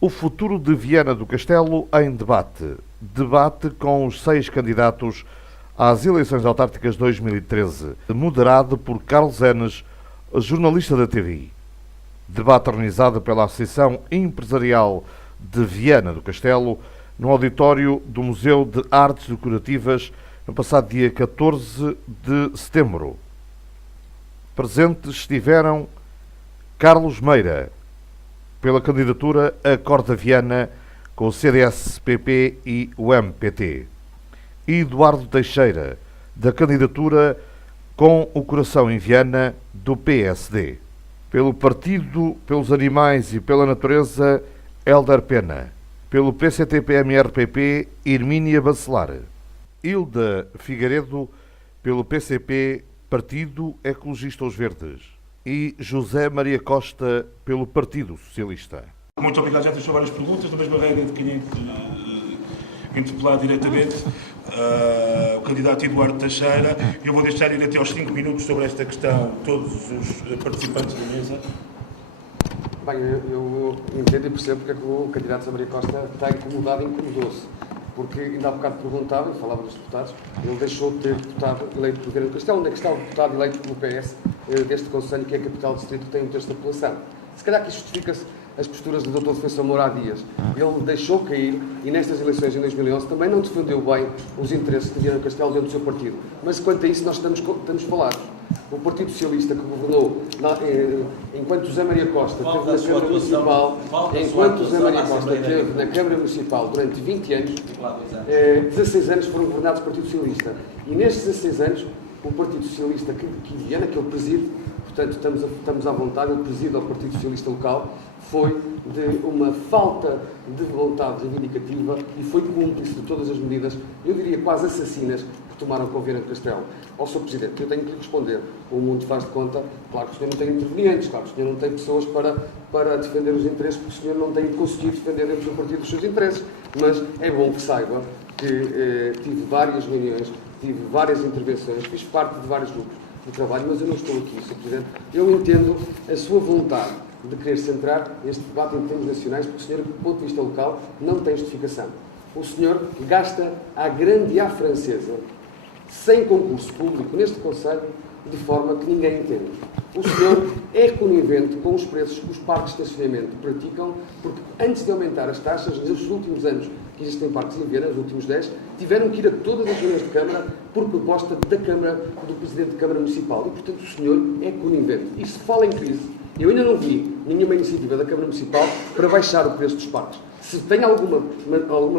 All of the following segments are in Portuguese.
O futuro de Viana do Castelo em debate. Debate com os 6 candidatos às eleições autárquicas 2013, moderado por Carlos Enes, jornalista da TVI. Debate organizado pela Associação Empresarial de Viana do Castelo, no auditório do Museu de Artes Decorativas, no passado dia 14 de setembro. Presentes estiveram Carlos Meira, pela candidatura a Corda Viana, com o CDS-PP e o MPT. Eduardo Teixeira, da candidatura com o Coração em Viana, do PSD. Pelo Partido pelos Animais e pela Natureza, Hélder Pena. Pelo PCT-PMR-PP, Hermínia Bacelar. Hilda Figueiredo, pelo PCP, Partido Ecologista Os Verdes. E José Maria Costa, pelo Partido Socialista. Muito obrigado, já deixou várias perguntas, da mesma regra de quem é que interpelar diretamente, o candidato Eduardo Teixeira. Eu vou deixar ir até aos 5 minutos sobre esta questão, todos os participantes da mesa. Bem, eu entendo e percebo porque é que o candidato José Maria Costa está incomodado e incomodou-se. Porque ainda há bocado perguntava, e falava dos deputados, ele deixou de ter deputado eleito por Viana do Castelo, onde é que está o deputado eleito pelo PS deste Conselho, que é a capital do distrito, que tem um terço da população. Se calhar que justifica-se as posturas do Dr. Defensor Moura há dias. Ele deixou cair, e nestas eleições em 2011 também não defendeu bem os interesses de Viana do Castelo dentro do seu partido. Mas quanto a isso nós estamos falados. O Partido Socialista que governou, enquanto José Maria Costa esteve na Câmara Municipal, durante 20 anos, 16 anos foram governados pelo Partido Socialista. E nestes 16 anos, o Partido Socialista que Viana, que ele preside, portanto estamos à vontade, ele preside ao Partido Socialista local, foi de uma falta de vontade reivindicativa e foi cúmplice de todas as medidas, eu diria quase assassinas, que tomaram com o Viana do Castelo. Ao Sr. Presidente, eu tenho que lhe responder. O mundo faz de conta, claro que o senhor não tem intervenientes, claro que o senhor não tem pessoas para defender os interesses, porque o senhor não tem conseguido defender dentro do partido os seus interesses. Mas é bom que saiba que tive várias reuniões, tive várias intervenções, fiz parte de vários grupos de trabalho, mas eu não estou aqui, Sr. Presidente. Eu entendo a sua vontade de querer centrar este debate em termos nacionais, porque o senhor, do ponto de vista local, não tem justificação. O senhor gasta à grande e à francesa, sem concurso público neste Conselho, de forma que ninguém entende. O senhor é conivente com os preços que os parques de estacionamento praticam, porque antes de aumentar as taxas, nos últimos anos que existem parques em Viana, nos últimos 10, tiveram que ir a todas as reuniões de Câmara por proposta da Câmara, do Presidente de Câmara Municipal. E, portanto, o senhor é conivente. E se fala em crise, eu ainda não vi nenhuma iniciativa da Câmara Municipal para baixar o preço dos parques. Se tem alguma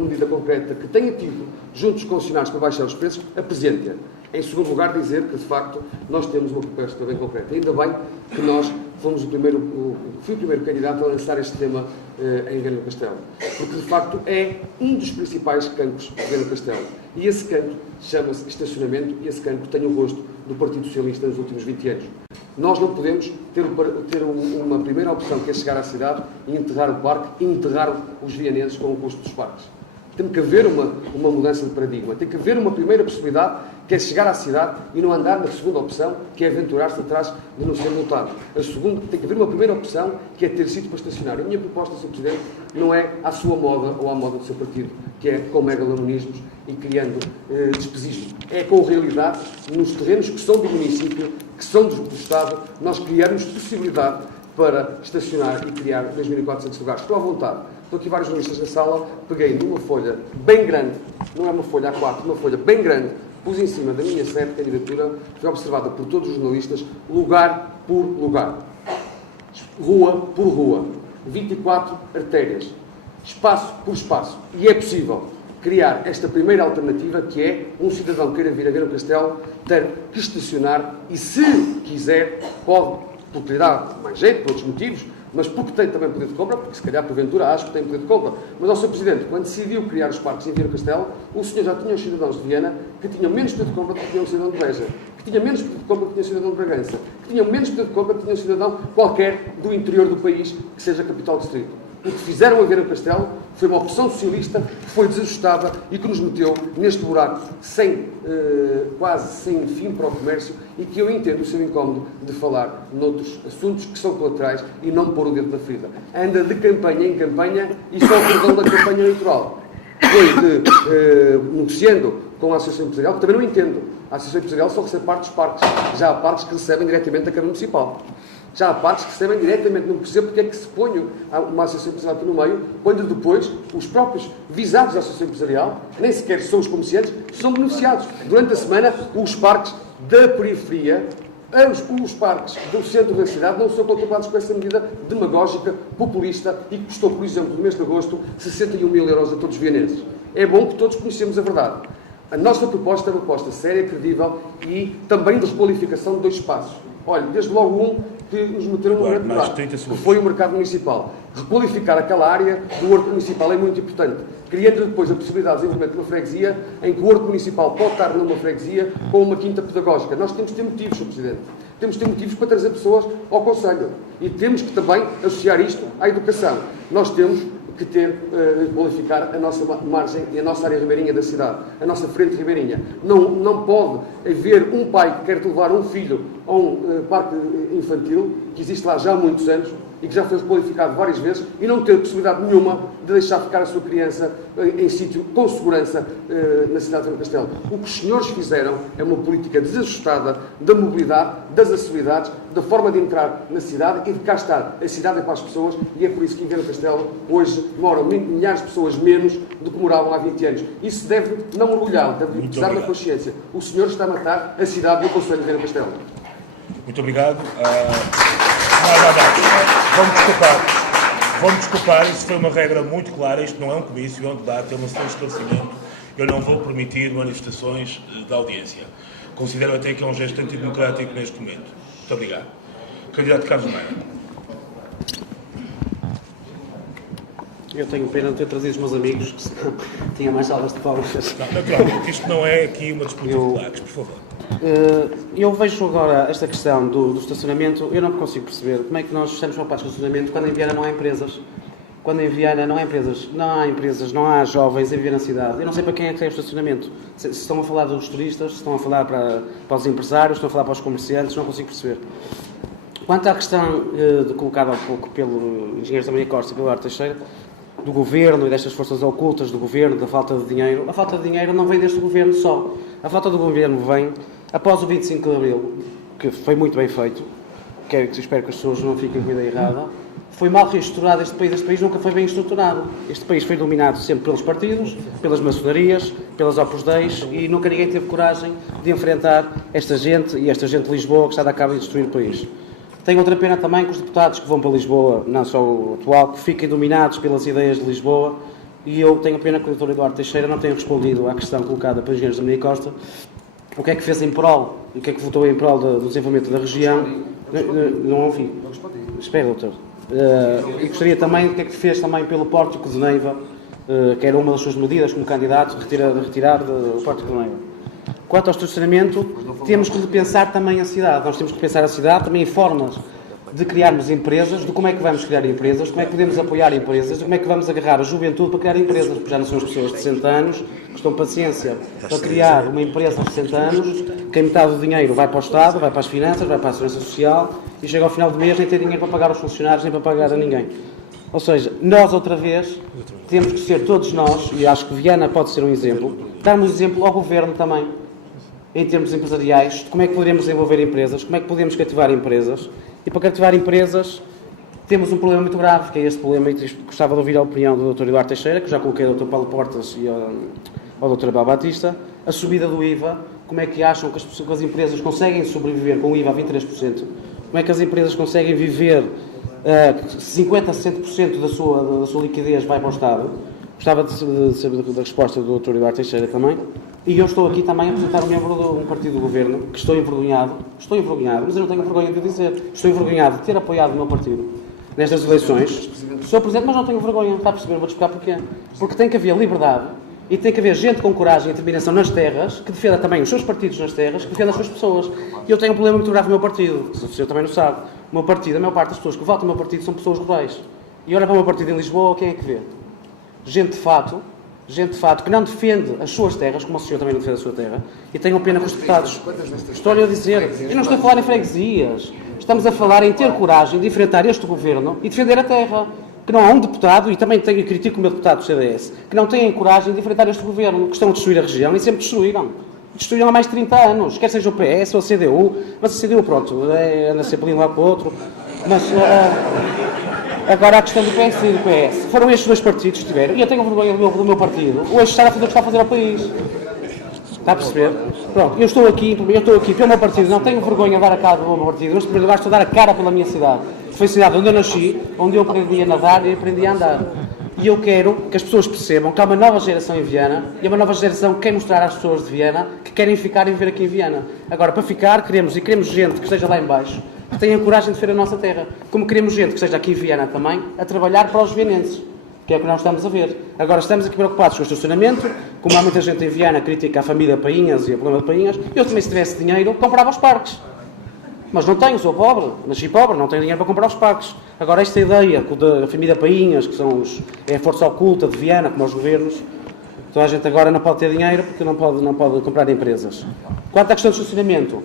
medida concreta que tenha tido junto dos concessionários para baixar os preços, apresente-a. Em segundo lugar, dizer que, de facto, nós temos uma proposta bem concreta. Ainda bem que nós fui o primeiro candidato a lançar este tema em Viana do Castelo. Porque, de facto, é um dos principais cancros de Viana do Castelo. E esse cancro chama-se estacionamento e esse cancro tem o rosto do Partido Socialista nos últimos 20 anos. Nós não podemos ter uma primeira opção, que é chegar à cidade e enterrar o parque e enterrar os vianenses com o custo dos parques. Tem que haver uma mudança de paradigma. Tem que haver uma primeira possibilidade, que é chegar à cidade e não andar na segunda opção, que é aventurar-se atrás de não ser multado. A segunda, tem que haver uma primeira opção, que é ter sítio para estacionar. A minha proposta, Sr. Presidente, não é à sua moda ou à moda do seu partido, que é com megalomanismos e criando despesismo. É com realidade, nos terrenos que são do município, que são do Estado, nós criarmos possibilidade para estacionar e criar 2.400 lugares. Estou à vontade. Estou aqui vários jornalistas na sala, peguei numa folha bem grande, não é uma folha A4, uma folha bem grande, pus em cima da minha sede de candidatura, foi observada por todos os jornalistas, lugar por lugar, rua por rua, 24 artérias, espaço por espaço. E é possível criar esta primeira alternativa, que é um cidadão queira vir a Viana do Castelo, ter que estacionar e, se quiser, pode, porque lhe dá mais jeito, por outros motivos, mas porque tem também poder de compra, porque se calhar porventura acho que tem poder de compra. Mas ao Sr. Presidente, quando decidiu criar os parques em Viana do Castelo, o senhor já tinha os cidadãos de Viana que tinham menos poder de compra do que tinha um cidadão de Beja, que tinha menos poder de compra do que tinha um cidadão de Bragança, que tinha menos poder de compra do que tinha um cidadão qualquer do interior do país que seja capital do distrito. O que fizeram a Viana do Castelo foi uma opção socialista que foi desajustada e que nos meteu neste buraco quase sem fim para o comércio e que eu entendo o seu incómodo de falar noutros assuntos que são colaterais e não pôr o dedo na ferida. Anda de campanha em campanha e só o perdão da campanha eleitoral. Foi negociando com a Associação Empresarial, que também não entendo. A Associação Empresarial só recebe parte dos parques. Já há parques que recebem diretamente da Câmara Municipal. Já há partes que recebem diretamente, não percebo porque é que se põe uma associação empresarial aqui no meio, quando depois os próprios visados da associação empresarial, nem sequer são os comerciantes, são beneficiados. Durante a semana, os parques da periferia, os parques do centro da cidade não são contemplados com essa medida demagógica, populista e que custou, por exemplo, no mês de agosto, 61 mil euros a todos os vienenses. É bom que todos conhecemos a verdade. A nossa proposta é uma proposta séria, credível e também de requalificação de 2 espaços. Olha, desde logo que nos meteram no grande buraco, que foi o mercado municipal. Requalificar aquela área do horto municipal é muito importante, criando depois a possibilidade de desenvolvimento de uma freguesia em que o horto municipal pode estar numa freguesia com uma quinta pedagógica. Nós temos de ter motivos, Sr. Presidente. Temos de ter motivos para trazer pessoas ao Conselho. E temos que também associar isto à educação. Nós temos que qualificar a nossa margem e a nossa área ribeirinha da cidade, a nossa frente ribeirinha. Não pode haver um pai que quer levar um filho a um parque infantil, que existe lá já há muitos anos, e que já foi qualificado várias vezes, e não ter possibilidade nenhuma de deixar ficar a sua criança em sítio com segurança na cidade de Viana do Castelo. O que os senhores fizeram é uma política desajustada da mobilidade, das acessibilidades, da forma de entrar na cidade e de cá estar. A cidade é para as pessoas e é por isso que em Viana do Castelo hoje moram milhares de pessoas menos do que moravam há 20 anos. Isso deve não orgulhá-lo, deve pesar na consciência. O senhor está a matar a cidade do Conselho de Viana do Castelo. Muito obrigado. Vamos desculpar, isso foi uma regra muito clara, isto não é um comício, é um debate, é uma sessão de esclarecimento. Eu não vou permitir manifestações de audiência. Considero até que é um gesto antidemocrático neste momento. Muito obrigado. Candidato Carlos Meira. Eu tenho pena de ter trazido os meus amigos, que senão tinha mais salas de palmas. Naturalmente, isto não é aqui uma disputa de plaques, por favor. Eu vejo agora esta questão do estacionamento, eu não consigo perceber como é que nós fechamos uma parte do estacionamento quando em Viana não há empresas. Quando em Viana não há empresas, não há jovens a viver na cidade. Eu não sei para quem é que tem o estacionamento. Se estão a falar dos turistas, se estão a falar para os empresários, se estão a falar para os comerciantes, não consigo perceber. Quanto à questão colocada há pouco pelo engenheiro Samaria Costa e pelo Eduardo Teixeira, do governo e destas forças ocultas do governo, da falta de dinheiro, a falta de dinheiro não vem deste governo só. A falta do governo vem após o 25 de Abril, que foi muito bem feito, espero que as pessoas não fiquem com a ideia errada, foi mal reestruturado este país nunca foi bem estruturado. Este país foi dominado sempre pelos partidos, pelas maçonarias, pelas Opus Deis e nunca ninguém teve coragem de enfrentar esta gente e esta gente de Lisboa que está a cabo de destruir o país. Tenho outra pena também que os deputados que vão para Lisboa, não só o atual, que fiquem dominados pelas ideias de Lisboa, e eu tenho pena que o Dr. Eduardo Teixeira não tenha respondido à questão colocada pelo engenheiro Samaria Costa, o que é que fez em prol, o que é que votou em prol do desenvolvimento da região. Não ouvi. Espera, doutor. E gostaria também o que é que fez também pelo Pórtico de Neiva, que era uma das suas medidas como candidato, retirar do Pórtico de Neiva. Quanto ao estacionamento, temos que repensar também a cidade. Nós temos que repensar a cidade também em formas de criarmos empresas, de como é que vamos criar empresas, como é que podemos apoiar empresas, de como é que vamos agarrar a juventude para criar empresas, porque já não são as pessoas de 60 anos que estão paciência para criar uma empresa aos 60 anos, que metade do dinheiro vai para o Estado, vai para as finanças, vai para a segurança social e chega ao final do mês nem tem dinheiro para pagar aos funcionários nem para pagar a ninguém. Ou seja, nós outra vez temos que ser todos nós, e acho que Viana pode ser um exemplo, darmos exemplo ao Governo também, em termos empresariais, de como é que poderemos desenvolver empresas, como é que podemos cativar empresas. E para cativar empresas temos um problema muito grave, que é este problema, e gostava de ouvir a opinião do Dr. Eduardo Teixeira, que já coloquei ao Dr. Paulo Portas e ao Dr. Abel Batista, a subida do IVA, como é que acham que as empresas conseguem sobreviver com o IVA a 23%, como é que as empresas conseguem viver 50% a 60% da sua liquidez vai para o Estado. Gostava de saber da resposta do Dr. Eduardo Teixeira também. E eu estou aqui também a representar um membro de um partido do governo, que estou envergonhado, mas eu não tenho vergonha de o dizer. Estou envergonhado de ter apoiado o meu partido nestas eleições. Sou presidente, mas não tenho vergonha. Está a perceber? Vou-te explicar porquê. Porque tem que haver liberdade e tem que haver gente com coragem e determinação nas terras, que defenda também os seus partidos nas terras, que defenda as suas pessoas. E eu tenho um problema muito grave no meu partido, o senhor também não sabe. O meu partido, a maior parte das pessoas que votam no meu partido são pessoas rurais. e olha para o meu partido em Lisboa, quem é que vê? Gente de fato, que não defende as suas terras, como o senhor também não defende a sua terra, e tenham pena com os deputados. Estou-lhe a dizer, eu não estou a falar em freguesias, estamos a falar em ter coragem de enfrentar este governo e defender a terra. Que não há um deputado, e também critico o meu deputado do CDS, que não têm coragem de enfrentar este governo, que estão a destruir a região e sempre destruíram. Destruíram há mais de 30 anos, quer seja o PS ou a CDU, mas a CDU, pronto, anda sempre de um lado para o outro. Mas agora a questão do PS e do PS. Foram estes dois partidos que tiveram, e eu tenho vergonha do meu partido, hoje está a fazer o que está a fazer ao país. Está a perceber? Pronto, eu estou aqui pelo meu partido, não tenho vergonha de dar a cara pelo meu partido, mas primeiro lugar estou a dar a cara pela minha cidade. Foi a cidade onde eu nasci, onde eu aprendi a nadar e aprendi a andar. E eu quero que as pessoas percebam que há uma nova geração em Viana, e é uma nova geração que quer mostrar às pessoas de Viana que querem ficar e viver aqui em Viana. Agora, para ficar, queremos gente que esteja lá em baixo, que tenha coragem de defender a nossa terra. Como queremos gente que esteja aqui em Viana também, a trabalhar para os vienenses. Que é o que nós estamos a ver. Agora, estamos aqui preocupados com o estacionamento, como há muita gente em Viana que critica a família Painhas e o problema de Painhas, eu também, se tivesse dinheiro, comprava os parques. Mas não tenho, sou pobre, nasci pobre, não tenho dinheiro para comprar os parques. Agora, esta ideia da família Painhas, que é a força oculta de Viana, como os governos, toda a gente agora não pode ter dinheiro porque não pode comprar empresas. Quanto à questão do estacionamento,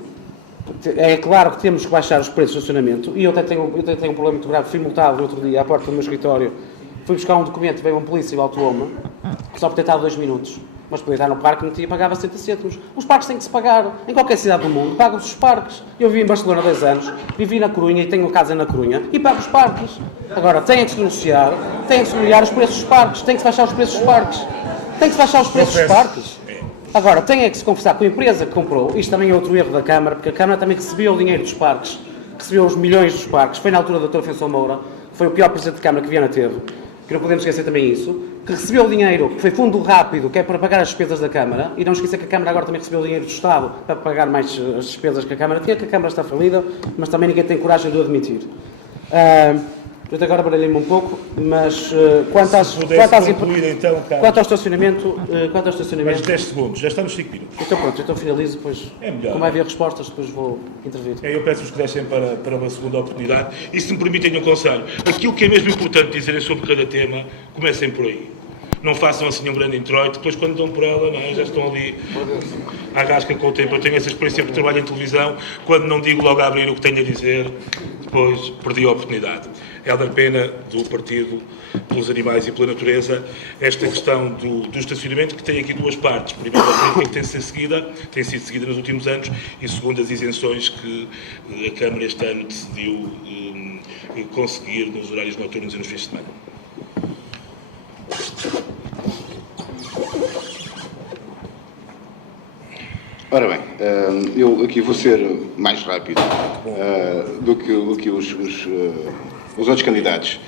é claro que temos que baixar os preços do estacionamento, e eu até tenho um problema muito grave. Fui multado no outro dia à porta do meu escritório, fui buscar um documento, veio um polícia e autuou-me, só por ter estado 2 minutos. Mas podia estar no parque, não tinha, pagava 60 cêntimos. Os parques têm que se pagar. Em qualquer cidade do mundo, pagam-se os parques. Eu vivi em Barcelona há 2 anos, vivi na Corunha e tenho casa na Corunha e pago os parques. Agora, tem que se denunciar, tem que se melhorar os preços dos parques, tem que se baixar os preços dos parques. Tem que se baixar os preços dos parques. Agora, tem que se conversar com a empresa que comprou. Isto também é outro erro da Câmara, porque a Câmara também recebeu o dinheiro dos parques, recebeu os milhões dos parques. Foi na altura do Dr. Afonso Moura, que foi o pior presidente de Câmara que Viana teve, que não podemos esquecer também isso, que recebeu o dinheiro, que foi fundo rápido, que é para pagar as despesas da Câmara, e não esquecer que a Câmara agora também recebeu o dinheiro do Estado para pagar mais as despesas que a Câmara tinha, que a Câmara está falida, mas também ninguém tem coragem de o admitir. Eu até agora baralhei-me um pouco, mas quanto ao estacionamento... Mais 10 segundos, já estamos 5 minutos. Então pronto, então finalizo, depois, É melhor. como vai haver respostas, depois vou intervir. Eu peço-vos que deixem para uma segunda oportunidade. E se me permitem um conselho, aquilo que é mesmo importante dizerem sobre cada tema, comecem por aí. Não façam assim um grande introito, depois quando dão por ela, não, já estão ali à rasca com o tempo. Eu tenho essa experiência porque trabalho em televisão, quando não digo logo a abrir o que tenho a dizer, depois perdi a oportunidade. Helder Pena, do Partido pelos Animais e pela Natureza, esta questão do estacionamento, que tem aqui 2 partes. Primeiro, a política que tem sido seguida nos últimos anos, e segundo, as isenções que a Câmara este ano decidiu conseguir nos horários noturnos e nos fins de semana. Ora bem, eu aqui vou ser mais rápido do que os outros candidatos.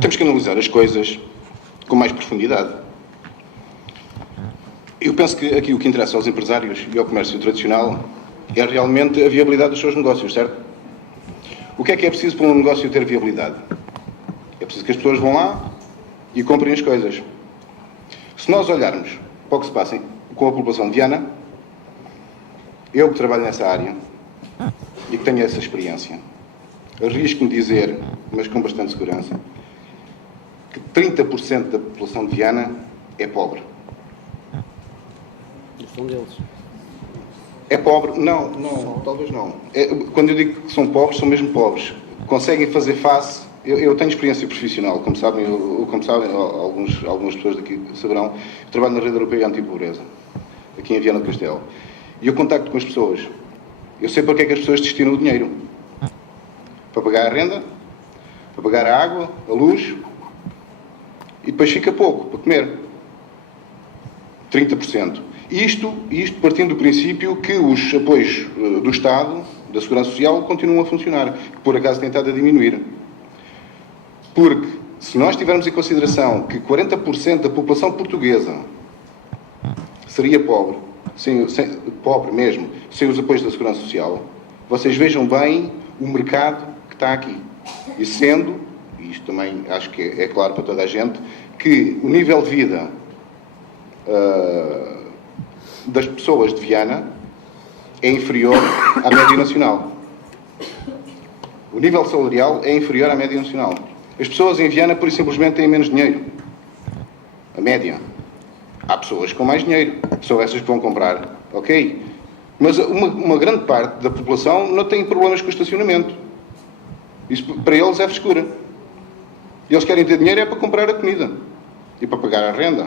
Temos que analisar as coisas com mais profundidade. Eu penso que aqui o que interessa aos empresários e ao comércio tradicional é realmente a viabilidade dos seus negócios, certo? O que é preciso para um negócio ter viabilidade? É preciso que as pessoas vão lá e comprem as coisas. Se nós olharmos para o que se passa com a população de Viana, eu que trabalho nessa área e que tenho essa experiência, arrisco-me dizer, mas com bastante segurança, que 30% da população de Viana é pobre. São deles. É pobre? Não, talvez não. Quando eu digo que são pobres, são mesmo pobres. Conseguem fazer face. Eu tenho experiência profissional, como sabem, algumas pessoas daqui saberão. Eu trabalho na Rede Europeia Antipobreza, aqui em Viana do Castelo. E eu contacto com as pessoas. Eu sei para que é que as pessoas destinam o dinheiro. Para pagar a renda, para pagar a água, a luz, e depois fica pouco para comer. 30%. Isto partindo do princípio que os apoios do Estado, da Segurança Social, continuam a funcionar, que por acaso têm estado a diminuir. Porque, se nós tivermos em consideração que 40% da população portuguesa seria pobre, pobre mesmo, sem os apoios da Segurança Social, vocês vejam bem o mercado que está aqui. E sendo, e isto também acho que é claro para toda a gente, que o nível de vida das pessoas de Viana é inferior à média nacional. O nível salarial é inferior à média nacional. As pessoas em Viana, por simplesmente, têm menos dinheiro. A média. Há pessoas com mais dinheiro. São essas que vão comprar. Ok? Mas uma grande parte da população não tem problemas com o estacionamento. Isso para eles é frescura. Eles querem ter dinheiro é para comprar a comida. E para pagar a renda.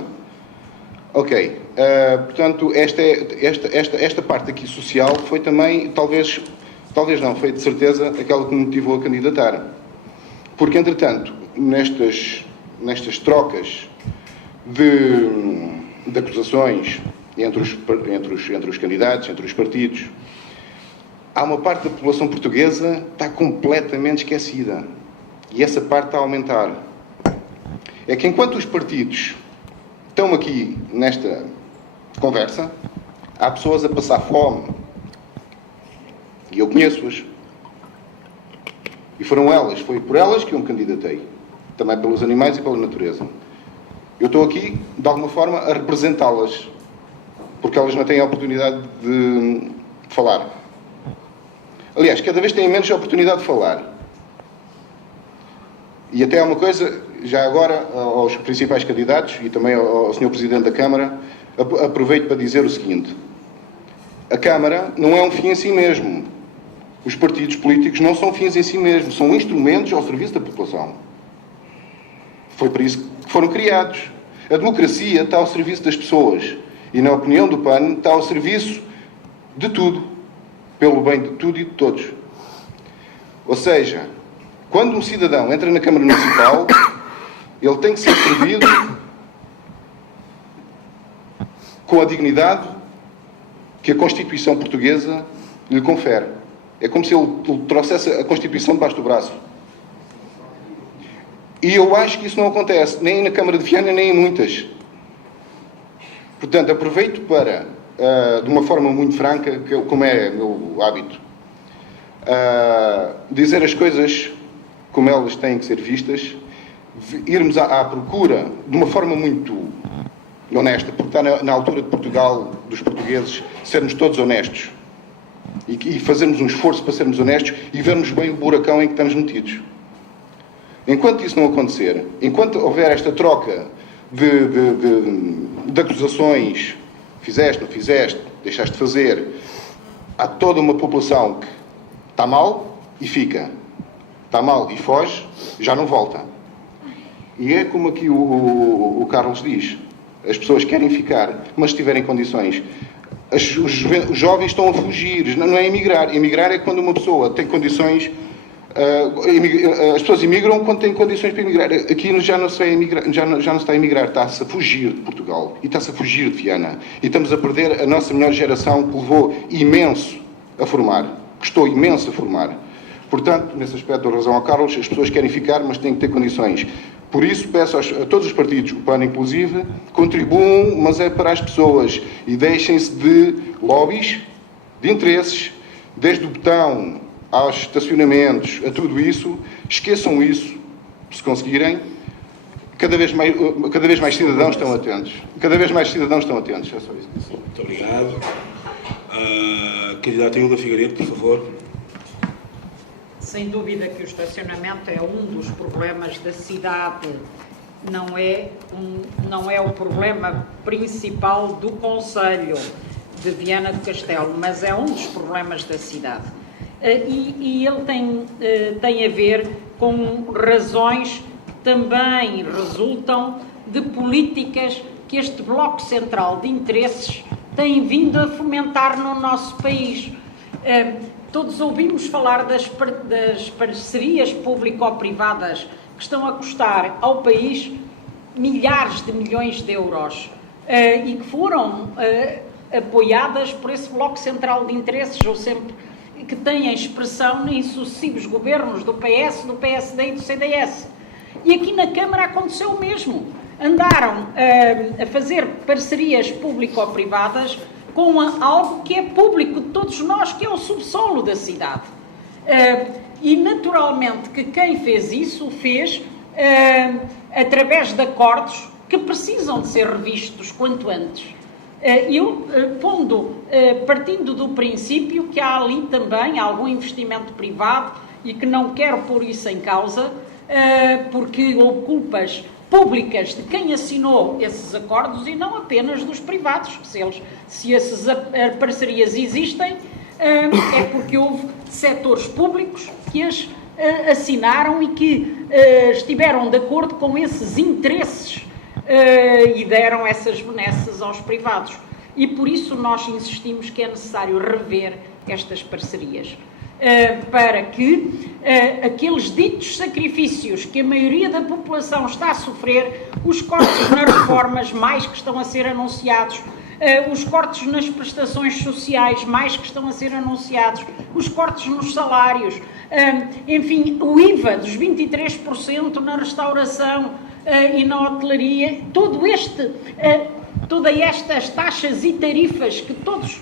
Ok. Portanto, esta parte aqui social foi também, talvez não, foi de certeza aquela que me motivou a candidatar. Porque, entretanto, nestas trocas de acusações entre os candidatos, entre os partidos, há uma parte da população portuguesa que está completamente esquecida. E essa parte está a aumentar. É que enquanto os partidos estão aqui nesta conversa, há pessoas a passar fome. E eu conheço-as. E foi por elas que eu me candidatei. Também pelos animais e pela natureza. Eu estou aqui, de alguma forma, a representá-las. Porque elas não têm a oportunidade de falar. Aliás, cada vez têm menos a oportunidade de falar. E até há uma coisa, já agora, aos principais candidatos e também ao Sr. Presidente da Câmara, aproveito para dizer o seguinte. A Câmara não é um fim em si mesmo. Os partidos políticos não são fins em si mesmos, são instrumentos ao serviço da população. Foi por isso que foram criados. A democracia está ao serviço das pessoas e, na opinião do PAN, está ao serviço de tudo, pelo bem de tudo e de todos. Ou seja, quando um cidadão entra na Câmara Municipal, ele tem que ser servido com a dignidade que a Constituição portuguesa lhe confere. É como se ele trouxesse a Constituição debaixo do braço. E eu acho que isso não acontece, nem na Câmara de Viana, nem em muitas. Portanto, aproveito para, de uma forma muito franca, como é meu hábito, dizer as coisas como elas têm que ser vistas, irmos à procura, de uma forma muito honesta, porque está na altura de Portugal, dos portugueses, sermos todos honestos. E fazermos um esforço para sermos honestos e vermos bem o buracão em que estamos metidos. Enquanto isso não acontecer, enquanto houver esta troca de acusações, fizeste, não fizeste, deixaste de fazer, há toda uma população que está mal e fica. Está mal e foge, já não volta. E é como aqui o Carlos diz, as pessoas querem ficar, mas se tiverem condições. Os jovens estão a fugir, não é emigrar. Emigrar é quando uma pessoa tem condições. As pessoas imigram quando têm condições para emigrar. Aqui já não se está a emigrar, está-se a fugir de Portugal e está-se a fugir de Viana. E estamos a perder a nossa melhor geração que levou imenso a formar, custou imenso a formar. Portanto, nesse aspecto, dou razão ao Carlos, as pessoas querem ficar, mas têm que ter condições. Por isso, peço a todos os partidos, o PAN inclusive, contribuam, mas é para as pessoas. E deixem-se de lobbies, de interesses, desde o botão aos estacionamentos, a tudo isso. Esqueçam isso, se conseguirem. Cada vez mais cidadãos estão atentos. Cada vez mais cidadãos estão atentos. É só isso. Muito obrigado. Candidato Hilda Figueiredo, por favor. Sem dúvida que o estacionamento é um dos problemas da cidade, não é o problema principal do Concelho de Viana do Castelo, mas é um dos problemas da cidade. E ele tem a ver com razões que também resultam de políticas que este Bloco Central de Interesses tem vindo a fomentar no nosso país. Todos ouvimos falar das parcerias público-privadas que estão a custar ao país milhares de milhões de euros e que foram apoiadas por esse Bloco Central de Interesses, ou sempre que tem a expressão em sucessivos governos do PS, do PSD e do CDS. E aqui na Câmara aconteceu o mesmo. Andaram a fazer parcerias público-privadas com algo que é público de todos nós, que é o subsolo da cidade. E naturalmente que quem fez isso fez através de acordos que precisam de ser revistos quanto antes. Partindo do princípio que há ali também algum investimento privado e que não quero pôr isso em causa, porque houve culpas públicas de quem assinou esses acordos e não apenas dos privados. Se essas parcerias existem, é porque houve setores públicos que as assinaram e que estiveram de acordo com esses interesses e deram essas benesses aos privados. E por isso nós insistimos que é necessário rever estas parcerias, para que aqueles ditos sacrifícios que a maioria da população está a sofrer, os cortes nas reformas mais que estão a ser anunciados, os cortes nas prestações sociais mais que estão a ser anunciados, os cortes nos salários, enfim, o IVA dos 23% na restauração e na hotelaria, todas estas taxas e tarifas que todos,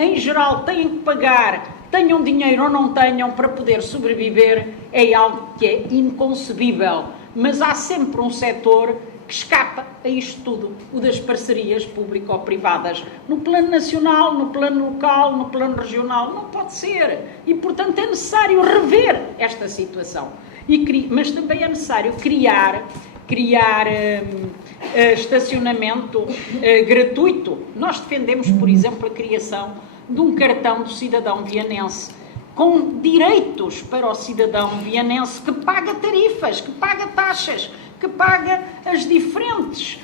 em geral, têm que pagar, tenham dinheiro ou não tenham, para poder sobreviver, é algo que é inconcebível. Mas há sempre um setor que escapa a isto tudo, o das parcerias público-privadas. No plano nacional, no plano local, no plano regional, não pode ser. E, portanto, é necessário rever esta situação. Mas também é necessário criar estacionamento gratuito. Nós defendemos, por exemplo, a criação de um cartão do cidadão vianense, com direitos para o cidadão vianense que paga tarifas, que paga taxas, que paga as diferentes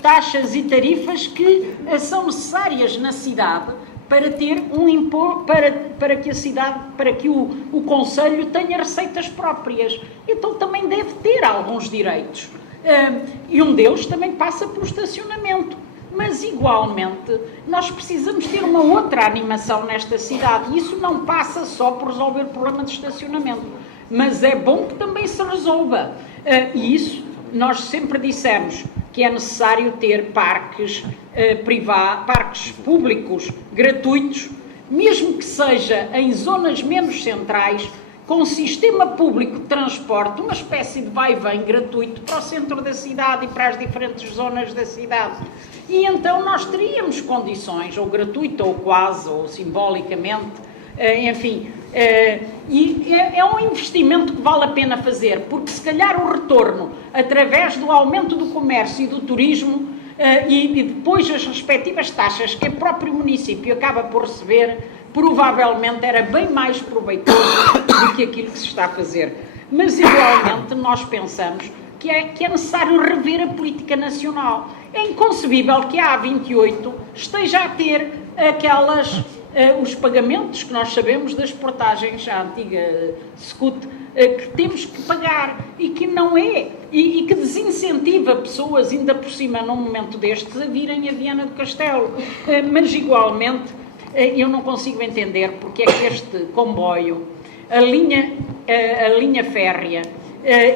taxas e tarifas que são necessárias na cidade para ter para que a cidade, para que o concelho tenha receitas próprias. Então também deve ter alguns direitos. E um deles também passa pelo estacionamento. Mas, igualmente, nós precisamos ter uma outra animação nesta cidade. E isso não passa só por resolver o problema de estacionamento. Mas é bom que também se resolva. E isso nós sempre dissemos que é necessário ter parques parques públicos gratuitos, mesmo que seja em zonas menos centrais, com um sistema público de transporte, uma espécie de vai-vem gratuito para o centro da cidade e para as diferentes zonas da cidade. E então nós teríamos condições, ou gratuito, ou quase, ou simbolicamente, enfim, e é um investimento que vale a pena fazer, porque se calhar o retorno, através do aumento do comércio e do turismo, e depois as respectivas taxas que o próprio município acaba por receber, provavelmente era bem mais proveitoso do que aquilo que se está a fazer. Mas, igualmente, nós pensamos que é necessário rever a política nacional. É inconcebível que a A28 esteja a ter os pagamentos que nós sabemos das portagens, a antiga SCUT, que temos que pagar e que não é, e que desincentiva pessoas, ainda por cima, num momento destes, a virem a Viana do Castelo. Mas, igualmente, eu não consigo entender porque é que este comboio, a linha férrea,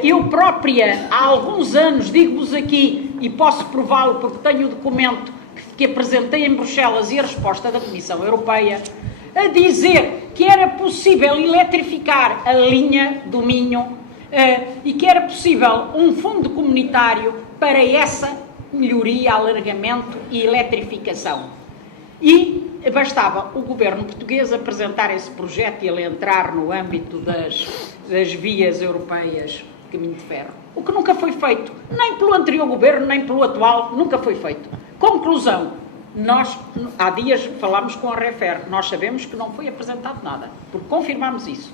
eu própria, há alguns anos, digo-vos aqui, e posso prová-lo porque tenho o documento que apresentei em Bruxelas e a resposta da Comissão Europeia, a dizer que era possível eletrificar a linha do Minho e que era possível um fundo comunitário para essa melhoria, alargamento e eletrificação. E bastava o governo português apresentar esse projeto e ele entrar no âmbito das vias europeias de caminho de ferro. O que nunca foi feito, nem pelo anterior governo, nem pelo atual, nunca foi feito. Conclusão, nós há dias falámos com a Refer, nós sabemos que não foi apresentado nada, porque confirmámos isso.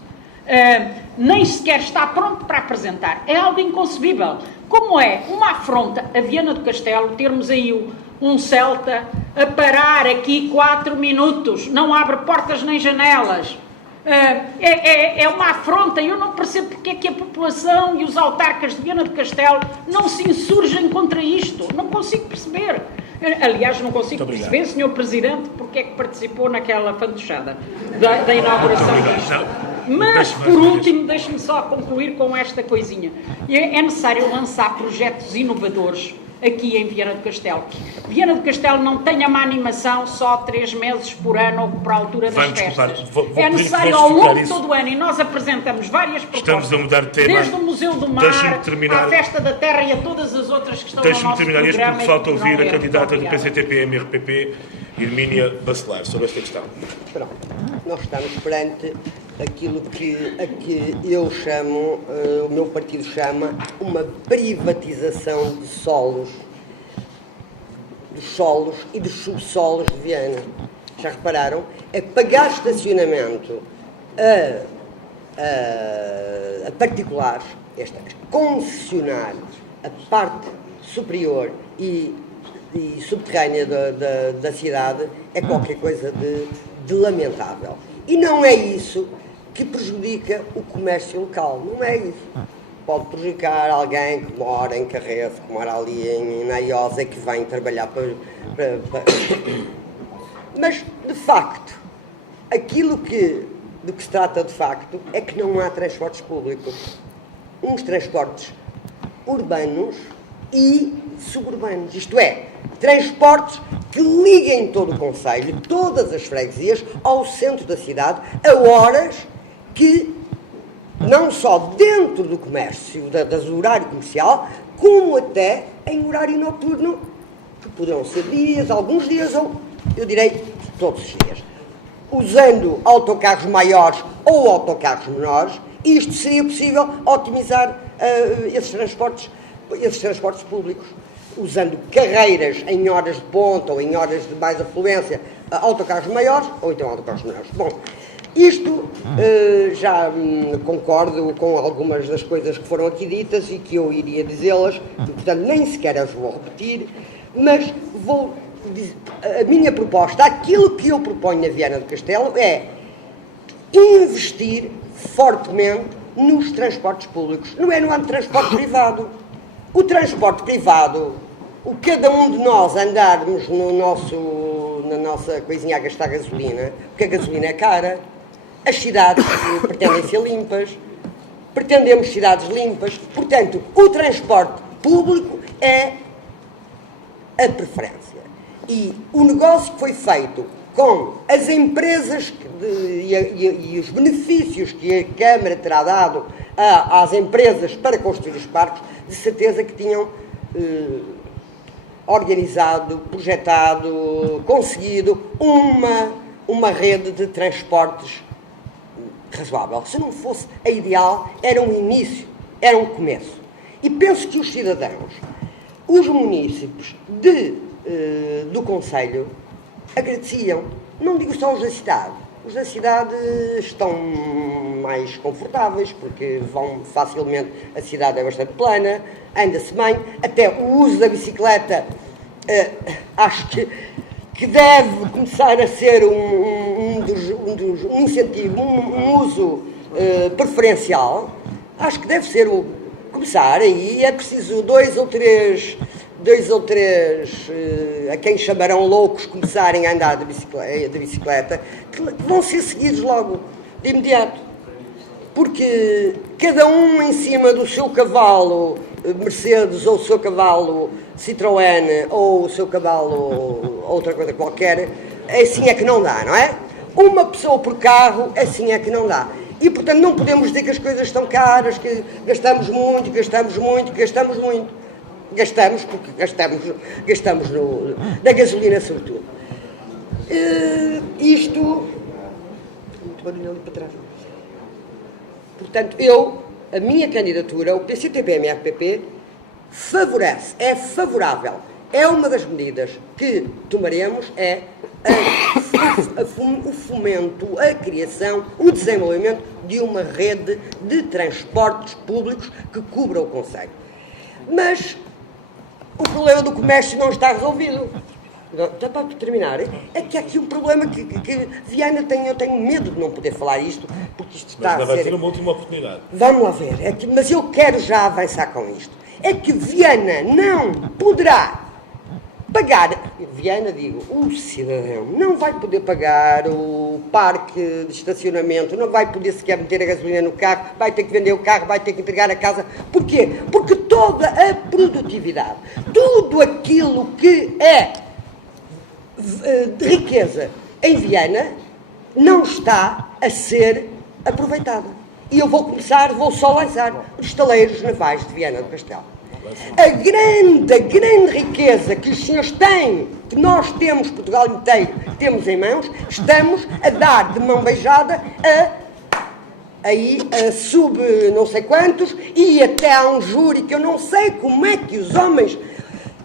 Nem sequer está pronto para apresentar. É algo inconcebível. Como é uma afronta a Viana do Castelo termos aí um Celta a parar aqui 4 minutos, não abre portas nem janelas. É uma afronta. Eu não percebo porque é que a população e os autarcas de Viana do Castelo não se insurgem contra isto. Não consigo perceber. Aliás, não consigo perceber, Sr. Presidente, porque é que participou naquela fantochada da inauguração disto. Mas, por último, deixe-me só concluir com esta coisinha. É necessário lançar projetos inovadores aqui em Viana do Castelo. Viana do Castelo não tem uma animação só 3 meses por ano ou por altura das festas. É necessário ao longo de todo o ano, e nós apresentamos várias propostas. Estamos a mudar de tema. Desde o Museu do Mar, à Festa da Terra e a todas as outras que estão no nosso programa. Deixe-me terminar isto porque falta ouvir a candidata do PCTP-MRPP, Hermínia Bacelar, sobre esta questão. Pronto. Nós estamos perante aquilo a que eu chamo, o meu partido chama, uma privatização de solos, dos solos e dos subsolos de Viana. Já repararam? É pagar estacionamento a particulares, concessionar a parte superior e subterrânea da cidade é qualquer coisa de lamentável. E não é isso que prejudica o comércio local, não é isso. Pode prejudicar alguém que mora em Carreço, que mora ali em Naiosa e que vem trabalhar para... Mas, de facto, aquilo do que se trata de facto é que não há transportes públicos. Uns transportes urbanos e suburbanos, isto é, transportes que liguem todo o concelho, todas as freguesias, ao centro da cidade, a horas que, não só dentro do comércio, do horário comercial, como até em horário noturno, que poderão ser dias, alguns dias, ou, eu direi, todos os dias. Usando autocarros maiores ou autocarros menores, isto seria possível otimizar esses transportes públicos, usando carreiras em horas de ponta ou em horas de mais afluência, autocarros maiores ou então autocarros menores. Bom, isto já concordo com algumas das coisas que foram aqui ditas e que eu iria dizê-las, portanto nem sequer as vou repetir, mas a minha proposta, aquilo que eu proponho na Viana do Castelo é investir fortemente nos transportes públicos. Não é no âmbito de transporte privado. O transporte privado, o cada um de nós andarmos na nossa coisinha a gastar gasolina, porque a gasolina é cara, as cidades pretendem ser limpas, pretendemos cidades limpas, portanto, o transporte público é a preferência. E o negócio que foi feito com as empresas e os benefícios que a Câmara terá dado às empresas para construir os parques, de certeza que tinham organizado, projetado, conseguido uma rede de transportes razoável. Se não fosse a ideal, era um início, era um começo. E penso que os cidadãos, os munícipes do concelho, agradeciam. Não digo só os da cidade. Os da cidade estão mais confortáveis, porque vão facilmente, a cidade é bastante plana, anda-se bem, até o uso da bicicleta, acho que deve começar a ser um incentivo, um uso preferencial. Acho que deve ser começar aí, é preciso dois ou três a quem chamarão loucos começarem a andar de bicicleta, que vão ser seguidos logo, de imediato. Porque cada um em cima do seu cavalo Mercedes, ou o seu cavalo Citroën, ou o seu cavalo outra coisa qualquer, assim é que não dá, não é? Uma pessoa por carro, assim é que não dá. E, portanto, não podemos dizer que as coisas estão caras, que gastamos muito. Gastamos, porque gastamos na gasolina, sobretudo. Isto... Muito barulho ali para trás. Portanto, a minha candidatura, o PCTB-MRPP, é favorável. É uma das medidas que tomaremos, o fomento, a criação, o desenvolvimento de uma rede de transportes públicos que cubra o concelho. Mas o problema do comércio não está resolvido. Está para terminar. É que há aqui um problema que Viana eu tenho medo de não poder falar isto, porque isto está a ser... Mas vai ter uma última oportunidade. Vamos lá ver. Mas eu quero já avançar com isto. É que Viana não poderá pagar... Viana, digo, o cidadão não vai poder pagar o parque de estacionamento, não vai poder sequer meter a gasolina no carro, vai ter que vender o carro, vai ter que entregar a casa. Porquê? Porque toda a produtividade, tudo aquilo que é de riqueza em Viana não está a ser aproveitada. E eu vou só lançar os estaleiros navais de Viana do Castelo. A grande riqueza que os senhores têm, que nós temos, Portugal inteiro, temos em mãos, estamos a dar de mão beijada a aí a sub não sei quantos, e até há um júri que eu não sei como é que os homens,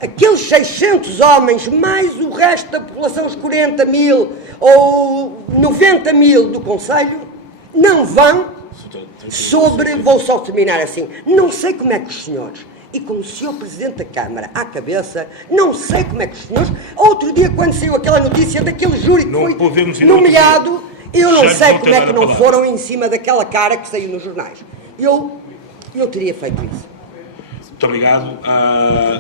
aqueles 600 homens, mais o resto da população, os 40 mil ou 90 mil do Conselho, não vão sobre, vou só terminar assim, não sei como é que os senhores, e com o senhor Presidente da Câmara à cabeça, não sei como é que os senhores, outro dia quando saiu aquela notícia daquele júri que Não foi podemos ir nomeado, eu Já não lhe sei vou como é dar que a não palavra. foram em cima daquela cara que saiu nos jornais. Eu teria feito isso. Muito obrigado.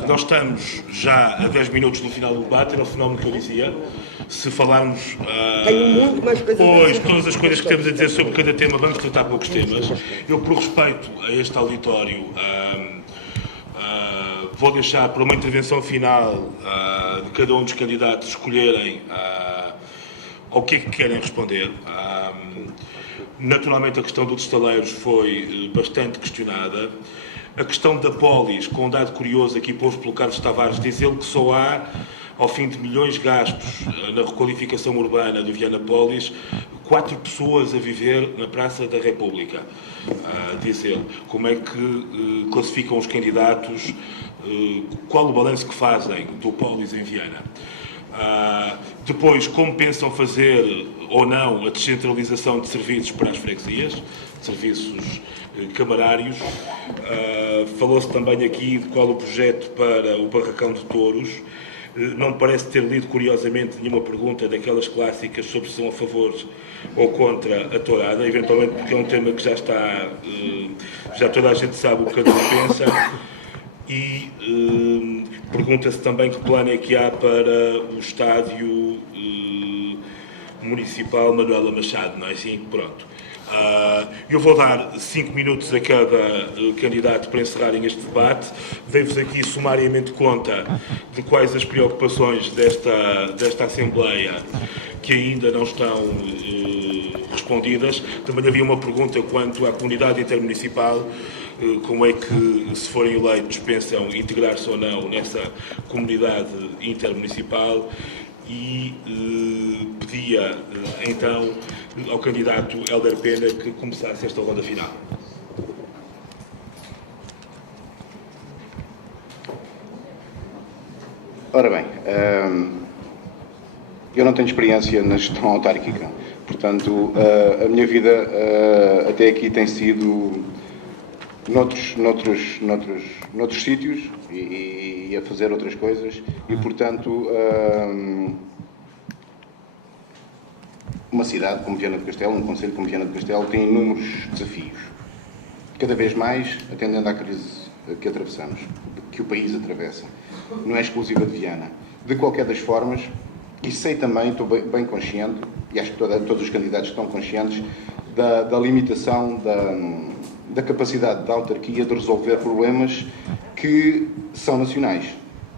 Nós estamos já a 10 minutos do final do debate, era o fenómeno que eu dizia. Se falarmos. Tenho muito mais coisas a Pois, dizer. todas as coisas que temos a dizer sobre cada tema, vamos tratar poucos temas. Eu, por respeito a este auditório, vou deixar para uma intervenção final de cada um dos candidatos escolherem ao que é que querem responder. Naturalmente, a questão dos estaleiros foi bastante questionada. A questão da Polis, com um dado curioso aqui posto pelo Carlos Tavares, diz ele que só há, ao fim de milhões gastos na requalificação urbana do Viana Polis, 4 pessoas a viver na Praça da República. Diz ele. Como é que classificam os candidatos? Qual o balanço que fazem do Polis em Viana? Depois, como pensam fazer ou não a descentralização de serviços para as freguesias, serviços camarários. Falou-se também aqui de qual o projeto para o Barracão de Touros. Não me parece ter lido, curiosamente, nenhuma pergunta daquelas clássicas sobre se são a favor ou contra a tourada, eventualmente porque é um tema que já está, já toda a gente sabe o que cada um pensa. E pergunta-se também que plano é que há para o estádio municipal Manuela Machado, não é assim? Pronto. Eu vou dar 5 minutos a cada candidato para encerrarem este debate. Dei-vos aqui sumariamente conta de quais as preocupações desta Assembleia que ainda não estão respondidas. Também havia uma pergunta quanto à comunidade intermunicipal. Como é que, se forem eleitos, pensam integrar-se ou não nessa comunidade intermunicipal? E pedia, então, ao candidato Hélder Pena que começasse esta ronda final. Ora bem, eu não tenho experiência na gestão autárquica, portanto, a minha vida até aqui tem sido noutros sítios e a fazer outras coisas e, portanto, uma cidade como Viana do Castelo, um concelho como Viana do Castelo tem inúmeros desafios, cada vez mais atendendo à crise que atravessamos, que o país atravessa. Não é exclusiva de Viana. De qualquer das formas, e sei também, estou bem consciente, e acho que todos os candidatos estão conscientes, da limitação da capacidade da autarquia de resolver problemas que são nacionais.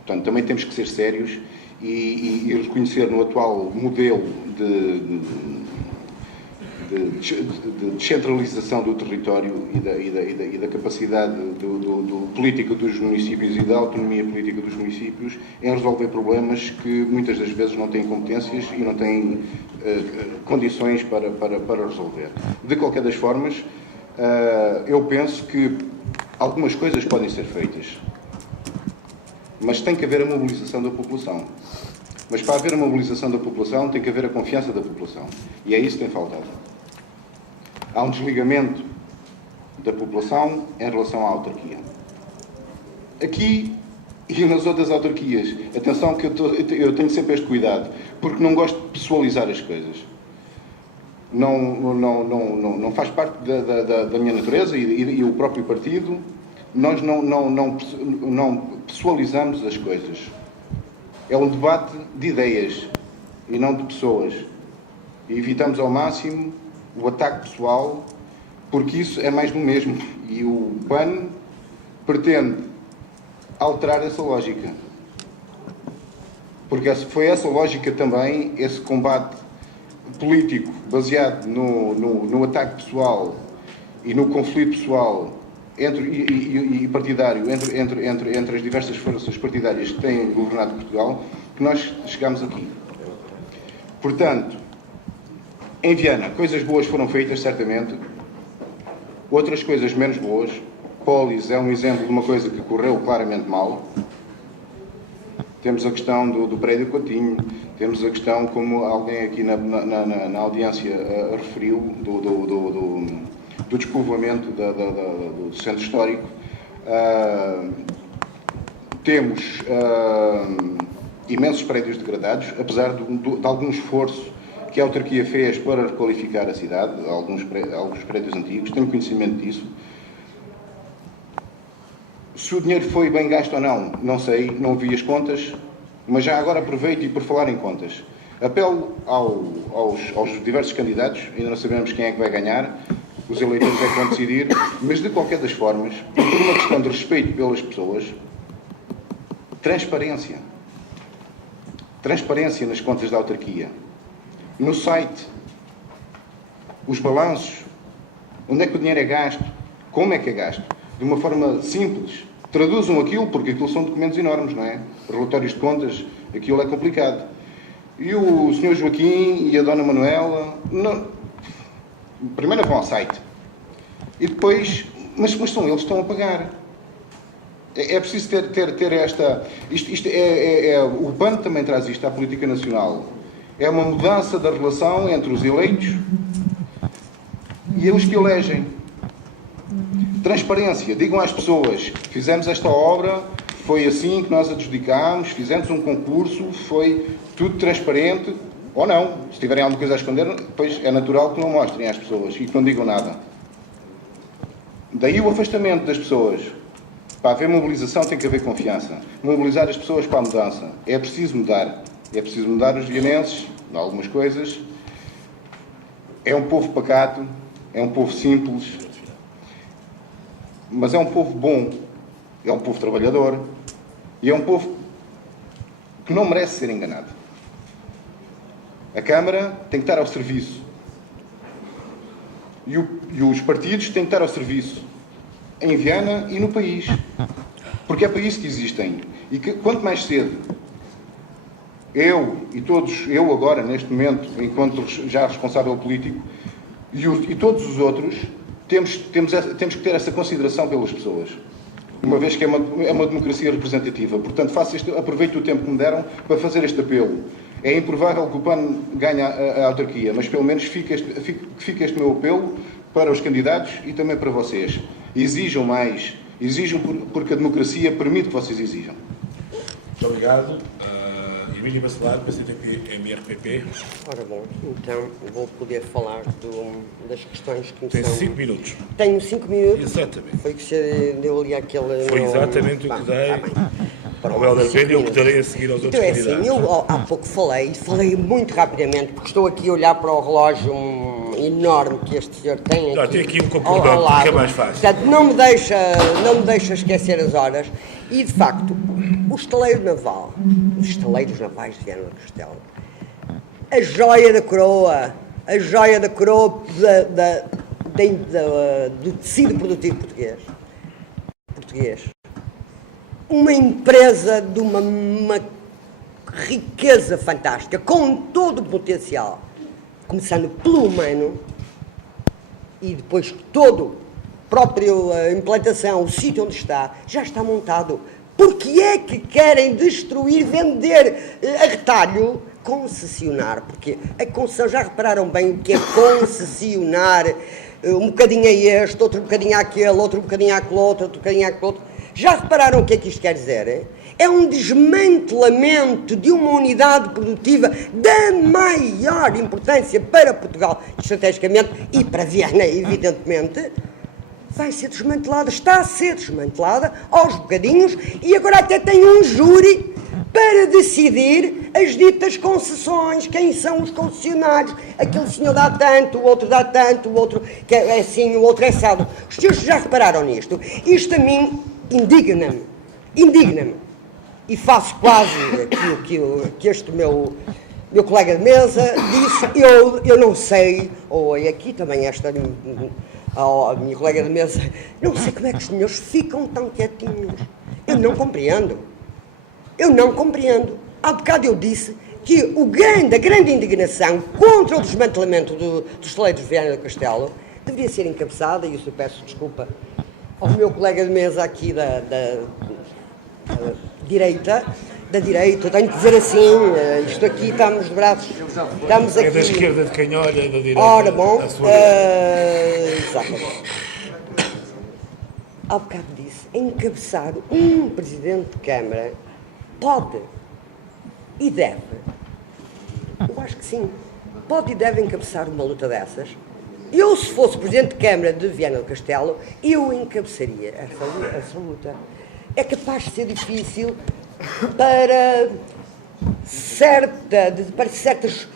Portanto, também temos que ser sérios e reconhecer no atual modelo de descentralização do território e da capacidade política dos municípios e da autonomia política dos municípios em resolver problemas que muitas das vezes não têm competências e não têm condições para resolver. De qualquer das formas, eu penso que algumas coisas podem ser feitas, mas tem que haver a mobilização da população. Mas para haver a mobilização da população tem que haver a confiança da população. E é isso que tem faltado. Há um desligamento da população em relação à autarquia. Aqui e nas outras autarquias, atenção que eu tenho sempre este cuidado, porque não gosto de pessoalizar as coisas. Não faz parte da minha natureza e o próprio partido, nós não pessoalizamos as coisas. É um debate de ideias e não de pessoas. E evitamos ao máximo o ataque pessoal, porque isso é mais do mesmo. E o PAN pretende alterar essa lógica. Porque foi essa lógica também, esse combate político baseado no ataque pessoal e no conflito pessoal e partidário entre as diversas forças partidárias que têm governado Portugal, que nós chegamos aqui. Portanto, em Viana, coisas boas foram feitas, certamente, outras coisas menos boas. Polis é um exemplo de uma coisa que correu claramente mal. Temos a questão do prédio Coutinho, temos a questão, como alguém aqui na audiência referiu, do despovoamento do centro histórico. Temos imensos prédios degradados, apesar de algum esforço que a autarquia fez para requalificar a cidade, alguns prédios antigos, tenho conhecimento disso. Se o dinheiro foi bem gasto ou não, não sei, não vi as contas, mas já agora aproveito e por falar em contas. Apelo aos diversos candidatos, ainda não sabemos quem é que vai ganhar, os eleitores é que vão decidir, mas de qualquer das formas, por uma questão de respeito pelas pessoas, transparência. Transparência nas contas da autarquia. No site, os balanços, onde é que o dinheiro é gasto, como é que é gasto. De uma forma simples. Traduzam aquilo, porque aquilo são documentos enormes, não é? Relatórios de contas, aquilo é complicado. E o Sr. Joaquim e a Dona Manuela, não, primeiro vão ao site. E depois, mas são eles que estão a pagar. É preciso ter esta... o PAN também traz isto à política nacional. É uma mudança da relação entre os eleitos e os que elegem. Transparência. Digam às pessoas, fizemos esta obra, foi assim que nós adjudicámos, fizemos um concurso, foi tudo transparente, ou não. Se tiverem alguma coisa a esconder, depois é natural que não mostrem às pessoas e que não digam nada. Daí o afastamento das pessoas. Para haver mobilização tem que haver confiança. Mobilizar as pessoas para a mudança. É preciso mudar. É preciso mudar os vienenses, em algumas coisas. É um povo pacato, é um povo simples, mas é um povo bom, é um povo trabalhador e é um povo que não merece ser enganado. A Câmara tem que estar ao serviço e os partidos têm que estar ao serviço em Viana e no país, porque é para isso que existem. E que, quanto mais cedo eu agora, neste momento, enquanto já responsável político, e todos os outros, temos que ter essa consideração pelas pessoas, uma vez que é uma democracia representativa. Portanto, aproveito o tempo que me deram para fazer este apelo. É improvável que o PAN ganhe a autarquia, mas pelo menos fica este meu apelo para os candidatos e também para vocês. Exijam mais, exijam porque a democracia permite que vocês exijam. Muito obrigado. Emílio Bacelar, presidente do MRPP. Ora bom, então vou poder falar das questões que me Tem são... 5 minutos. Tenho 5 minutos? Exatamente. Foi que você deu ali aquele... Foi exatamente o que dei ao Helder Pena e o que darei a seguir aos outros então, candidatos. Assim, eu há pouco falei muito rapidamente, porque estou aqui a olhar para o relógio enorme que este senhor tem aqui. Tem aqui um computador, que é mais fácil. Portanto, não me deixa esquecer as horas. E, de facto, o estaleiro naval, os estaleiros navais de Viana do Castelo, a joia da coroa do tecido produtivo português. Uma empresa de uma riqueza fantástica, com todo o potencial, começando pelo humano e depois todo a própria implantação, o sítio onde está, já está montado. Porque é que querem destruir, vender a retalho, concessionar? Porque a concessão, já repararam bem o que é concessionar? Um bocadinho a este, outro bocadinho àquele, outro bocadinho àquele outro, outro bocadinho àquele outro. Já repararam o que é que isto quer dizer? Hein? É um desmantelamento de uma unidade produtiva da maior importância para Portugal, estrategicamente, e para Viana, evidentemente. Vai ser desmantelada, está a ser desmantelada aos bocadinhos, e agora até tem um júri para decidir as ditas concessões, quem são os concessionários. Aquele senhor dá tanto, o outro dá tanto, o outro que é assim, o outro é assado. Os senhores já repararam nisto? Isto a mim indigna-me. E faço quase aquilo que este meu colega de mesa disse, eu não sei, ou aqui também a minha colega de mesa, não sei como é que os senhores ficam tão quietinhos. Eu não compreendo. Há bocado eu disse que a grande indignação contra o desmantelamento dos estaleiros de Viana do Castelo deveria ser encabeçada, e isso eu peço desculpa ao meu colega de mesa aqui da direita, tenho que dizer assim, isto aqui estamos de braços, estamos aqui... É da esquerda de quem olha, da direita Ora, bom, à sua exatamente. Há bocado disse, encabeçar um Presidente de Câmara pode e deve, eu acho que sim, pode e deve encabeçar uma luta dessas. Eu, se fosse Presidente de Câmara de Viana do Castelo, eu encabeçaria essa luta. É capaz de ser difícil para certas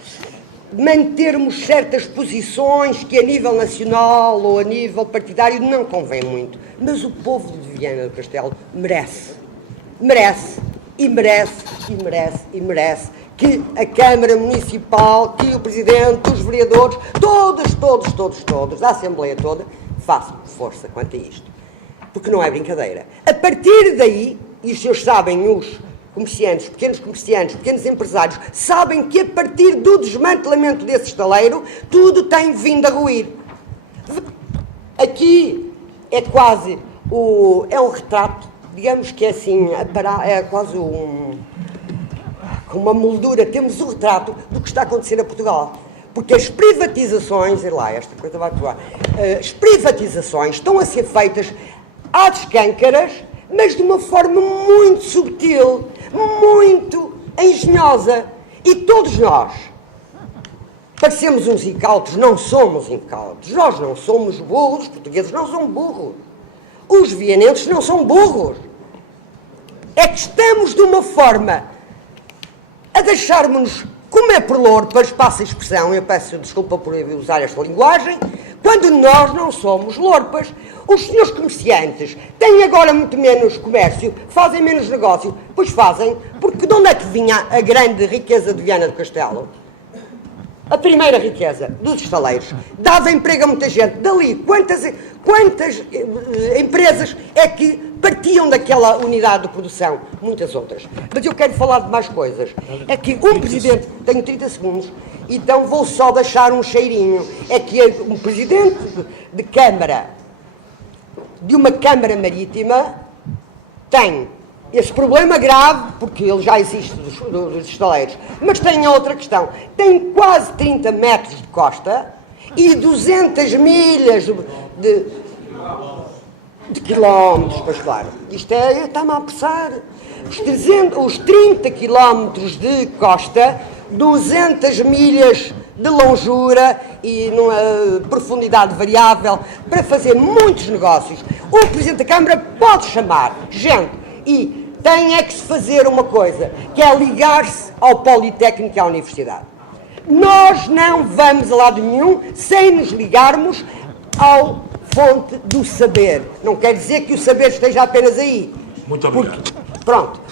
mantermos certas posições que a nível nacional ou a nível partidário não convém muito. Mas o povo de Viana do Castelo merece que a Câmara Municipal, que o Presidente, os vereadores, todos, a Assembleia toda, façam força quanto a isto. Porque não é brincadeira. A partir daí, e os senhores sabem, os comerciantes, pequenos empresários, sabem que a partir do desmantelamento desse estaleiro, tudo tem vindo a ruir. Aqui é quase é um retrato, digamos que é assim, é quase com uma moldura, temos o retrato do que está a acontecer a Portugal. Porque as privatizações, esta coisa vai atuar, as privatizações estão a ser feitas às escâncaras, mas de uma forma muito subtil, muito engenhosa. E todos nós parecemos uns incautos, não somos incautos. Nós não somos burros, os portugueses não são burros. Os vianenses não são burros. É que estamos de uma forma a deixarmos comer por lorpas, passa a expressão, eu peço desculpa por usar esta linguagem, quando nós não somos lorpas. Os senhores comerciantes têm agora muito menos comércio, fazem menos negócio, pois fazem, porque de onde é que vinha a grande riqueza de Viana do Castelo? A primeira riqueza dos estaleiros dava emprego a muita gente. Dali, quantas empresas é que partiam daquela unidade de produção? Muitas outras. Mas eu quero falar de mais coisas. É que um presidente, tenho 30 segundos, então vou só deixar um cheirinho. É que um presidente de Câmara, de uma Câmara Marítima, tem esse problema grave, porque ele já existe dos estaleiros, mas tem outra questão. Tem quase 30 metros de costa e 200 milhas de quilómetros, pois claro. Isto está-me a apressar. Os 30 quilómetros de costa, 200 milhas de longura e numa profundidade variável para fazer muitos negócios. O Presidente da Câmara pode chamar gente e tem é que se fazer uma coisa, que é ligar-se ao Politécnico e à Universidade. Nós não vamos a lado nenhum sem nos ligarmos ao fonte do saber. Não quer dizer que o saber esteja apenas aí. Muito obrigado.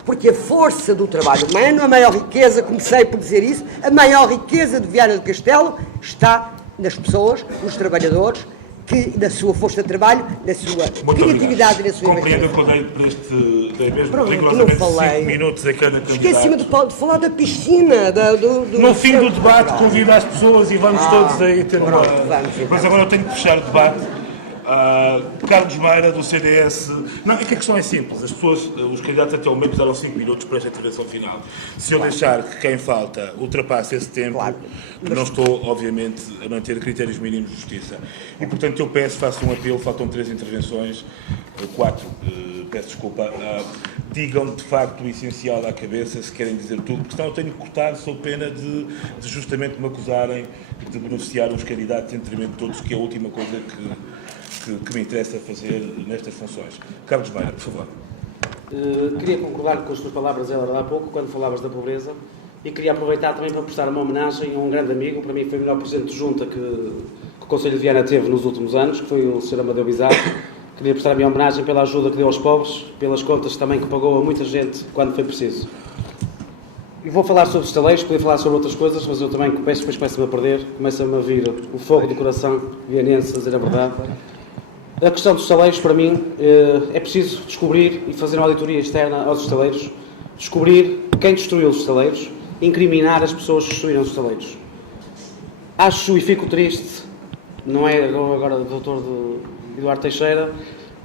Porque a força do trabalho humano, a maior riqueza, comecei por dizer isso, a maior riqueza de Viana do Castelo está nas pessoas, nos trabalhadores, que na sua força de trabalho, na sua criatividade e na sua imaginação. Compreendo que eu dei mesmo rigorosamente 5 minutos a cada candidato. Esqueci-me de falar da piscina. No fim do debate convido as pessoas e vamos todos aí ter uma... Mas agora eu tenho que fechar o debate. Carlos Meira, do CDS. Não, é que a questão é simples. Os candidatos até ao meio usaram 5 minutos para esta intervenção final. Se eu deixar que quem falta ultrapasse esse tempo, não estou, obviamente, a manter critérios mínimos de justiça. E, portanto, eu faço um apelo, faltam 3 intervenções, 4, peço desculpa. Digam de facto o essencial à cabeça, se querem dizer tudo, porque senão eu tenho que cortar, sou pena de justamente me acusarem de beneficiar os candidatos em detrimento de todos, que é a última coisa que me interessa fazer nestas funções. Carlos Meira, por favor. Queria concordar com as tuas palavras, Helder, há pouco, quando falavas da pobreza, e queria aproveitar também para prestar uma homenagem a um grande amigo, para mim foi o melhor presidente de junta que o Conselho de Viana teve nos últimos anos, que foi o Sr. Amadeu Bizarro. Queria prestar a minha homenagem pela ajuda que deu aos pobres, pelas contas também que pagou a muita gente quando foi preciso. E vou falar sobre os estaleiros, podia falar sobre outras coisas, mas eu também depois começo-me a perder, começa-me a vir o fogo do coração vianense, a dizer a verdade. A questão dos estaleiros, para mim, é preciso descobrir e fazer uma auditoria externa aos estaleiros, descobrir quem destruiu os estaleiros, incriminar as pessoas que destruíram os estaleiros. Acho e fico triste não é agora do Dr. Eduardo Teixeira,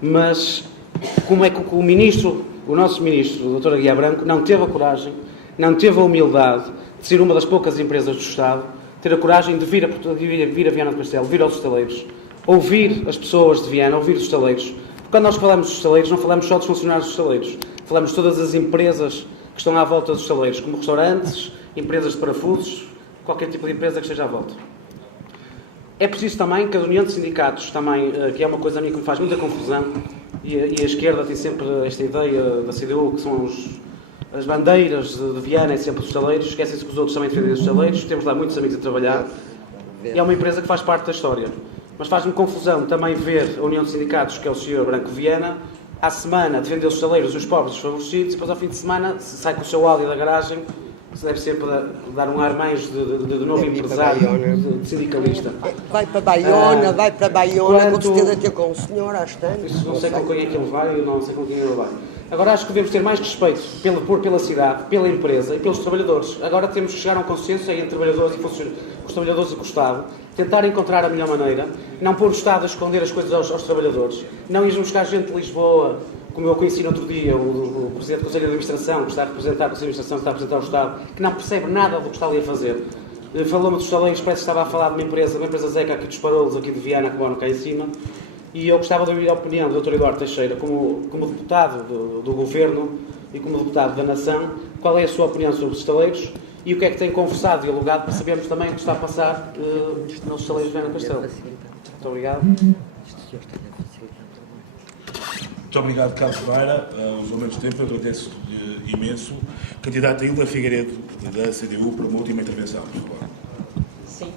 mas como é que o nosso ministro, o Dr. Aguiar Branco, não teve a coragem, não teve a humildade de ser uma das poucas empresas do Estado, ter a coragem de vir a Viana do Castelo, vir aos estaleiros, ouvir as pessoas de Viana, ouvir os estaleiros. Porque quando nós falamos dos estaleiros, não falamos só dos funcionários dos estaleiros, falamos de todas as empresas que estão à volta dos estaleiros, como restaurantes, empresas de parafusos, qualquer tipo de empresa que esteja à volta. É preciso também que a União de Sindicatos, também, que é uma coisa a mim que me faz muita confusão, e a esquerda tem sempre esta ideia da CDU, que são as bandeiras de Viana, é sempre os estaleiros, esquecem-se que os outros também defendem os estaleiros, temos lá muitos amigos a trabalhar, é uma empresa que faz parte da história. Mas faz-me confusão também ver a União de Sindicatos, que é o Sr. Branco Viana, à semana defender os estaleiros, os pobres, os favorecidos, e depois ao fim de semana sai com o seu Audi da garagem, isso deve ser para dar um ar mais de novo empresário, de sindicalista. Vai para Baiona, com certeza ter com o senhor às tantas. Isso não sei com quem é que ele vai, eu não sei com quem ele vai. Agora acho que devemos ter mais respeito pela cidade, pela empresa e pelos trabalhadores. Agora temos que chegar a um consenso entre trabalhadores os trabalhadores e com o Estado, tentar encontrar a melhor maneira, não pôr o Estado a esconder as coisas aos trabalhadores, não irmos buscar gente de Lisboa, como eu conheci no outro dia, o Presidente do Conselho de Administração, que está a representar o Conselho de Administração, que está a representar o Estado, que não percebe nada do que está ali a fazer. Falou-me dos estaleiros, parece que estava a falar de uma empresa Zeca aqui dos Parolos, aqui de Viana, que moram cá em cima, e eu gostava de ouvir a opinião do Dr. Eduardo Teixeira, como deputado do Governo e como deputado da Nação, qual é a sua opinião sobre os estaleiros e o que é que tem conversado e alugado para sabermos também o que está a passar nos estaleiros de Viana do Castelo. Muito obrigado. Muito obrigado, Carlos Ferreira. Os aumentos de tempo, eu agradeço imenso. Candidata Hilda Figueiredo, da CDU, para uma última intervenção, por favor. Sim.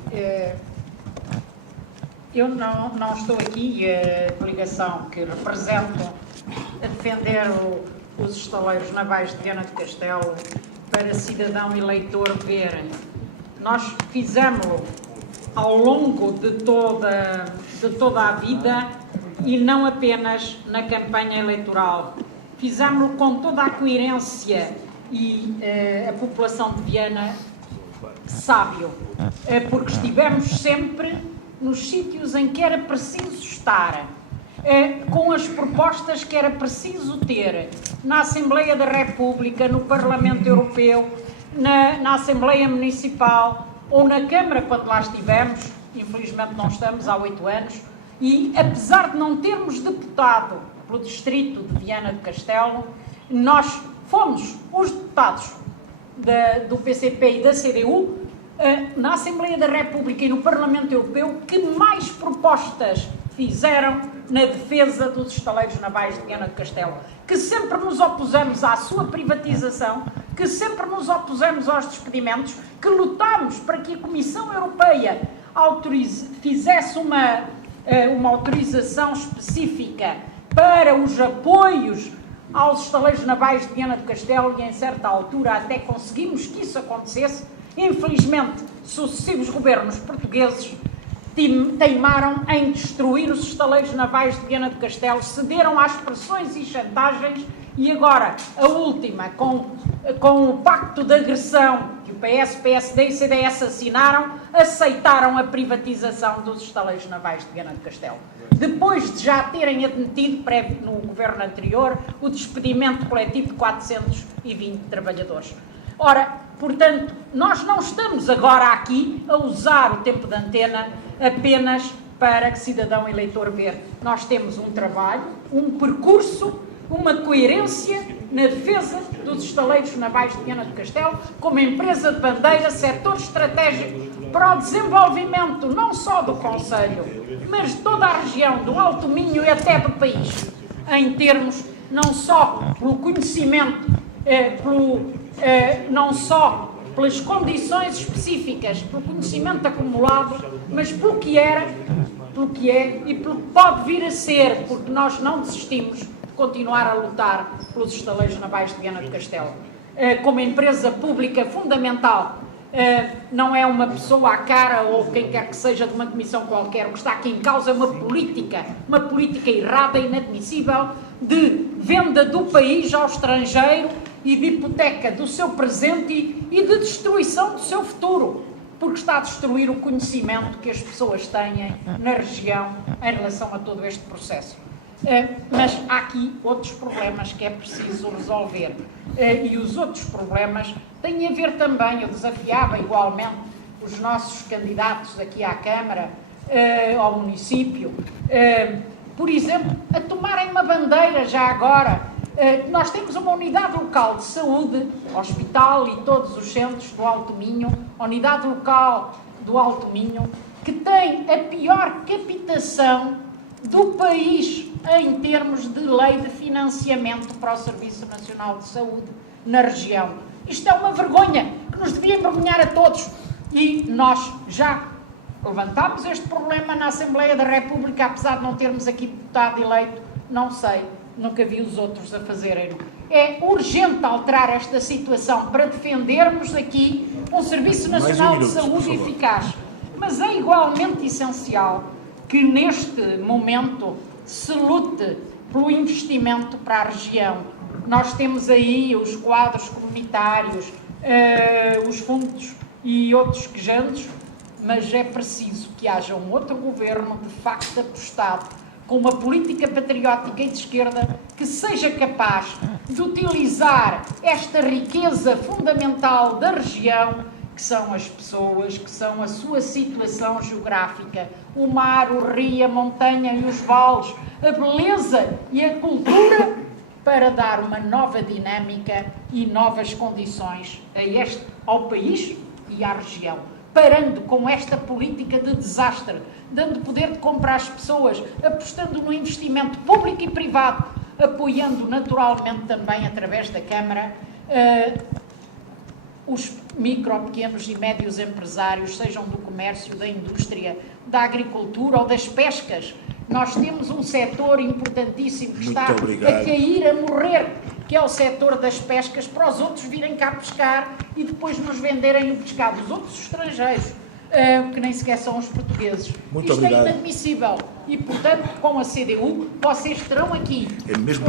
Eu não estou aqui, a coligação que represento, a defender os estaleiros navais de Viana do Castelo para cidadão eleitor ver. Nós fizemos-lo ao longo de toda a vida e não apenas na campanha eleitoral. Fizemos-lo com toda a coerência e a população de Viana sabe-o, porque estivemos sempre nos sítios em que era preciso estar, com as propostas que era preciso ter, na Assembleia da República, no Parlamento Europeu, na Assembleia Municipal ou na Câmara, quando lá estivemos. Infelizmente não estamos há 8 anos, e apesar de não termos deputado pelo distrito de Viana do Castelo, nós fomos os deputados do PCP e da CDU na Assembleia da República e no Parlamento Europeu que mais propostas fizeram na defesa dos estaleiros navais de Viana do Castelo, que sempre nos opusemos à sua privatização, que sempre nos opusemos aos despedimentos, que lutámos para que a Comissão Europeia fizesse uma autorização específica para os apoios aos estaleiros navais de Viana do Castelo, e em certa altura até conseguimos que isso acontecesse. Infelizmente, sucessivos governos portugueses teimaram em destruir os estaleiros navais de Viana do Castelo, cederam às pressões e chantagens, e agora, a última, com o pacto de agressão que o PS, PSD e CDS assinaram, aceitaram a privatização dos estaleiros navais de Viana do Castelo. Depois de já terem admitido, no governo anterior, o despedimento coletivo de 420 trabalhadores. Ora, portanto, nós não estamos agora aqui a usar o tempo de antena apenas para que cidadão eleitor ver. Nós temos um trabalho, um percurso, uma coerência na defesa dos estaleiros navais de Viana do Castelo, como empresa de bandeira, setor estratégico para o desenvolvimento não só do Conselho, mas de toda a região, do Alto Minho e até do país, em termos não só pelo conhecimento, não só pelas condições específicas, pelo conhecimento acumulado, mas pelo que era, pelo que é e pelo que pode vir a ser, porque nós não desistimos de continuar a lutar pelos estaleiros navais de Viana do Castelo. Como empresa pública fundamental, não é uma pessoa à cara ou quem quer que seja de uma comissão qualquer. O que está aqui em causa é uma política errada e inadmissível de venda do país ao estrangeiro e de hipoteca do seu presente e de destruição do seu futuro. porque está a destruir o conhecimento que as pessoas têm na região em relação a todo este processo. Mas há aqui outros problemas que é preciso resolver. E os outros problemas têm a ver também, eu desafiava igualmente os nossos candidatos aqui à Câmara, ao município, por exemplo, a tomarem uma bandeira já agora. Nós temos uma unidade local de saúde, hospital e todos os centros do Alto Minho, a unidade local do Alto Minho, que tem a pior captação do país em termos de lei de financiamento para o Serviço Nacional de Saúde na região. Isto é uma vergonha que nos devia envergonhar a todos. E nós já levantámos este problema na Assembleia da República, apesar de não termos aqui deputado eleito, não sei, nunca vi os outros a fazerem. É urgente alterar esta situação para defendermos aqui um Serviço Nacional de Saúde eficaz. Mas é igualmente essencial que neste momento se lute pelo investimento para a região. Nós temos aí os quadros comunitários, os fundos e outros quejantes, mas é preciso que haja um outro governo de facto apostado com uma política patriótica e de esquerda que seja capaz de utilizar esta riqueza fundamental da região, que são as pessoas, que são a sua situação geográfica, o mar, o rio, a montanha e os vales, a beleza e a cultura, para dar uma nova dinâmica e novas condições ao país e à região. Parando com esta política de desastre, dando poder de compra às pessoas, apostando no investimento público e privado, apoiando naturalmente também através da Câmara os micro, pequenos e médios empresários, sejam do comércio, da indústria, da agricultura ou das pescas. Nós temos um setor importantíssimo que está a cair, a morrer, que é o setor das pescas, para os outros virem cá pescar e depois nos venderem o pescado. Os outros estrangeiros, que nem sequer são os portugueses. Isto é inadmissível. E, portanto, com a CDU, vocês terão aqui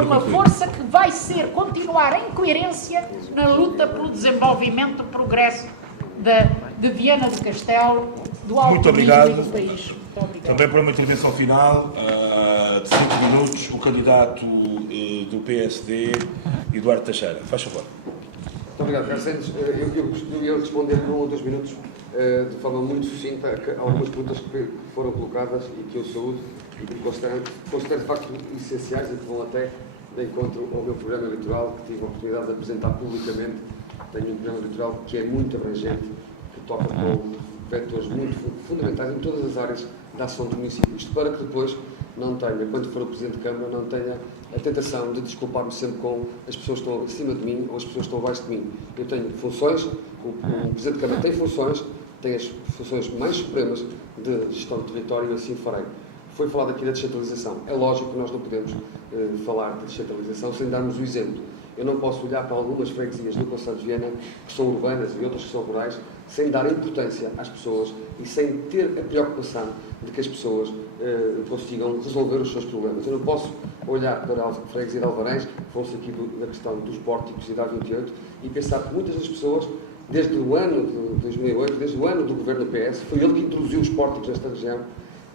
uma força que vai continuar em coerência na luta pelo desenvolvimento e progresso de Viana do Castelo, do Alto Minho e do país. Muito obrigado. Também para uma intervenção final, de 5 minutos, o candidato do PSD, Eduardo Teixeira. Faz favor. Muito obrigado, Carlos Santos. Eu ia responder por 1 ou 2 minutos de forma muito sucinta a algumas perguntas que foram colocadas e que eu saúdo e que considero de facto essenciais e que vão até de encontro ao meu programa eleitoral, que tive a oportunidade de apresentar publicamente. Tenho um programa eleitoral que é muito abrangente, que toca com vetores muito fundamentais em todas as áreas da ação do município. Isto para que depois não tenha, quando for o Presidente de Câmara, não tenha a tentação de desculpar-me sempre com as pessoas que estão acima de mim ou as pessoas que estão abaixo de mim. Eu tenho funções, o Presidente de Câmara tem funções, tem as funções mais supremas de gestão de território e assim farei. Foi falado aqui da descentralização. É lógico que nós não podemos falar de descentralização sem darmos o exemplo. Eu não posso olhar para algumas freguesias do Concelho de Viana, que são urbanas e outras que são rurais, sem dar importância às pessoas e sem ter a preocupação de que as pessoas consigam resolver os seus problemas. Eu não posso olhar para a freguesia de Alvarães, falou-se aqui da questão dos pórticos e da 28, e pensar que muitas das pessoas, desde o ano de 2008, desde o ano do governo do PS, foi ele que introduziu os pórticos nesta região,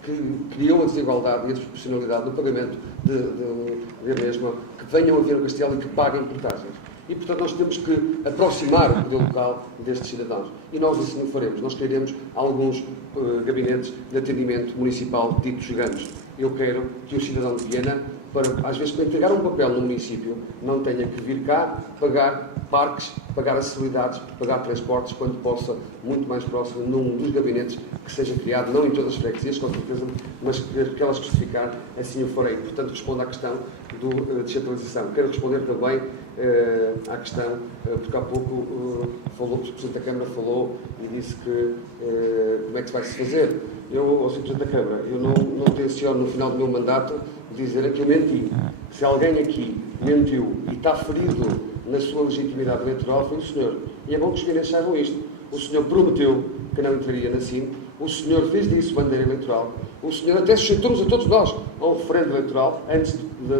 que criou a desigualdade e a desproporcionalidade no pagamento de mesma, que venham a ver o Castelo e que paguem portagens. E, portanto, nós temos que aproximar o poder local destes cidadãos. E nós assim o faremos. Nós queremos alguns gabinetes de atendimento municipal ditos gigantes. Eu quero que o cidadão de Viana, às vezes, para entregar um papel no município, não tenha que vir cá pagar parques, pagar acessibilidades, pagar transportes, quando possa, muito mais próximo, num dos gabinetes que seja criado, não em todas as freguesias, com certeza, mas que elas justificar, assim o farei. Portanto, respondo à questão da descentralização. Quero responder também à questão, porque há pouco o Presidente da Câmara falou e disse que como é que se vai se fazer. Eu, ao Sr. Presidente da Câmara, eu não tenciono, no final do meu mandato, dizer que eu menti. Se alguém aqui mentiu e está ferido na sua legitimidade eleitoral, foi o senhor. E é bom que os vianenses saibam isto. O senhor prometeu que não entraria na SIM, o senhor fez disso bandeira eleitoral, o senhor até sujeitou-nos a todos nós a um referendo eleitoral antes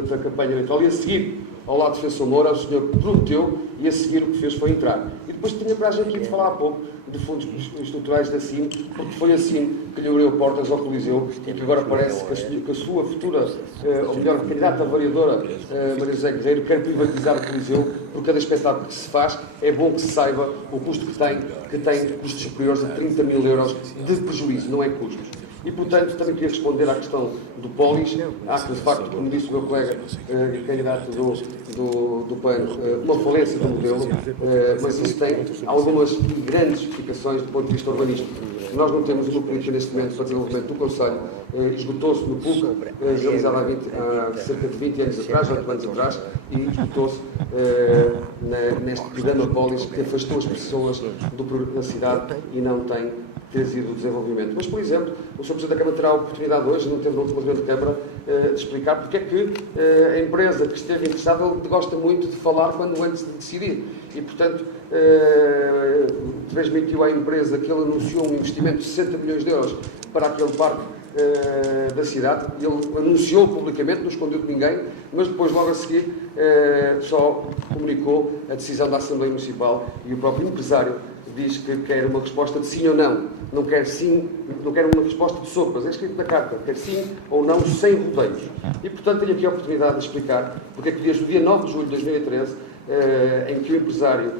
da campanha eleitoral, e a seguir, ao lado de Defensor Moura, o senhor prometeu e a seguir o que fez foi entrar. E depois tinha coragem aqui de falar há pouco de fundos estruturais da CIM, porque foi assim que lhe abriu portas ao Coliseu e que agora parece que a sua futura, ou melhor, candidata vereadora, Maria José Guerreiro, quer privatizar o Coliseu, por cada espetáculo que se faz, é bom que se saiba o custo que tem custos superiores a 30 mil euros de prejuízo, não é custos. E, portanto, também queria responder à questão do Polis. Há que, de facto, como disse o meu colega, candidato do PAN, uma falência do modelo, mas isso tem algumas grandes implicações do ponto de vista urbanístico. Nós não temos uma política neste momento para desenvolvimento do Conselho. Esgotou-se no PUC, realizado há cerca de 20 anos atrás, 8 anos atrás, e esgotou-se neste programa Polis, que afastou as pessoas da cidade e não tem trazido o desenvolvimento. Mas, por exemplo, o Sr. Presidente da Câmara terá a oportunidade hoje, não teve na última reunião da Câmara, de explicar porque é que a empresa que esteve interessada, ele gosta muito de falar quando antes de decidir. E, portanto, transmitiu à empresa que ele anunciou um investimento de 60 milhões de euros para aquele parque da cidade. Ele anunciou publicamente, não escondeu de ninguém, mas depois, logo a seguir, só comunicou a decisão da Assembleia Municipal e o próprio empresário diz que quer uma resposta de sim ou não. Não quer sim, não quer uma resposta de sopas. É escrito na carta. Quer sim ou não, sem rodeios. E, portanto, tenho aqui a oportunidade de explicar porque é que desde o dia 9 de julho de 2013, em que o empresário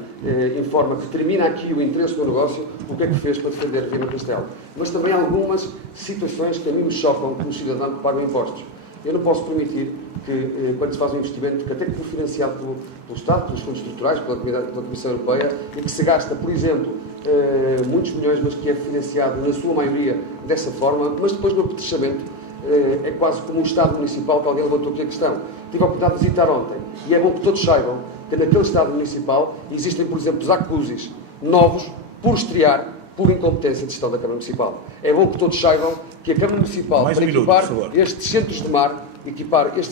informa que termina aqui o interesse do negócio, o que é que fez para defender Viana do Castelo. Mas também algumas situações que a mim me chocam como cidadão que pagam impostos. Eu não posso permitir que, quando se faz um investimento, que até que for financiado pelo Estado, pelos fundos estruturais, pela Comissão Europeia, e que se gasta, por exemplo, muitos milhões, mas que é financiado, na sua maioria, dessa forma, mas depois no apetrechamento, é quase como um Estado Municipal, que alguém levantou aqui a questão. Tive a oportunidade de visitar ontem, e é bom que todos saibam que naquele Estado Municipal existem, por exemplo, jacuzzis novos, por estrear, por incompetência de gestão da Câmara Municipal. É bom que todos saibam que a Câmara Municipal, para equipar estes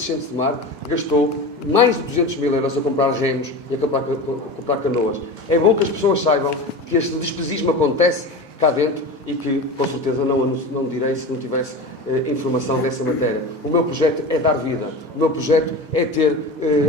centros de mar, gastou mais de 200 mil euros a comprar remos e a comprar canoas. É bom que as pessoas saibam que este despesismo acontece cá dentro e que, com certeza, não direi se não tivesse informação dessa matéria. O meu projeto é dar vida. O meu projeto é ter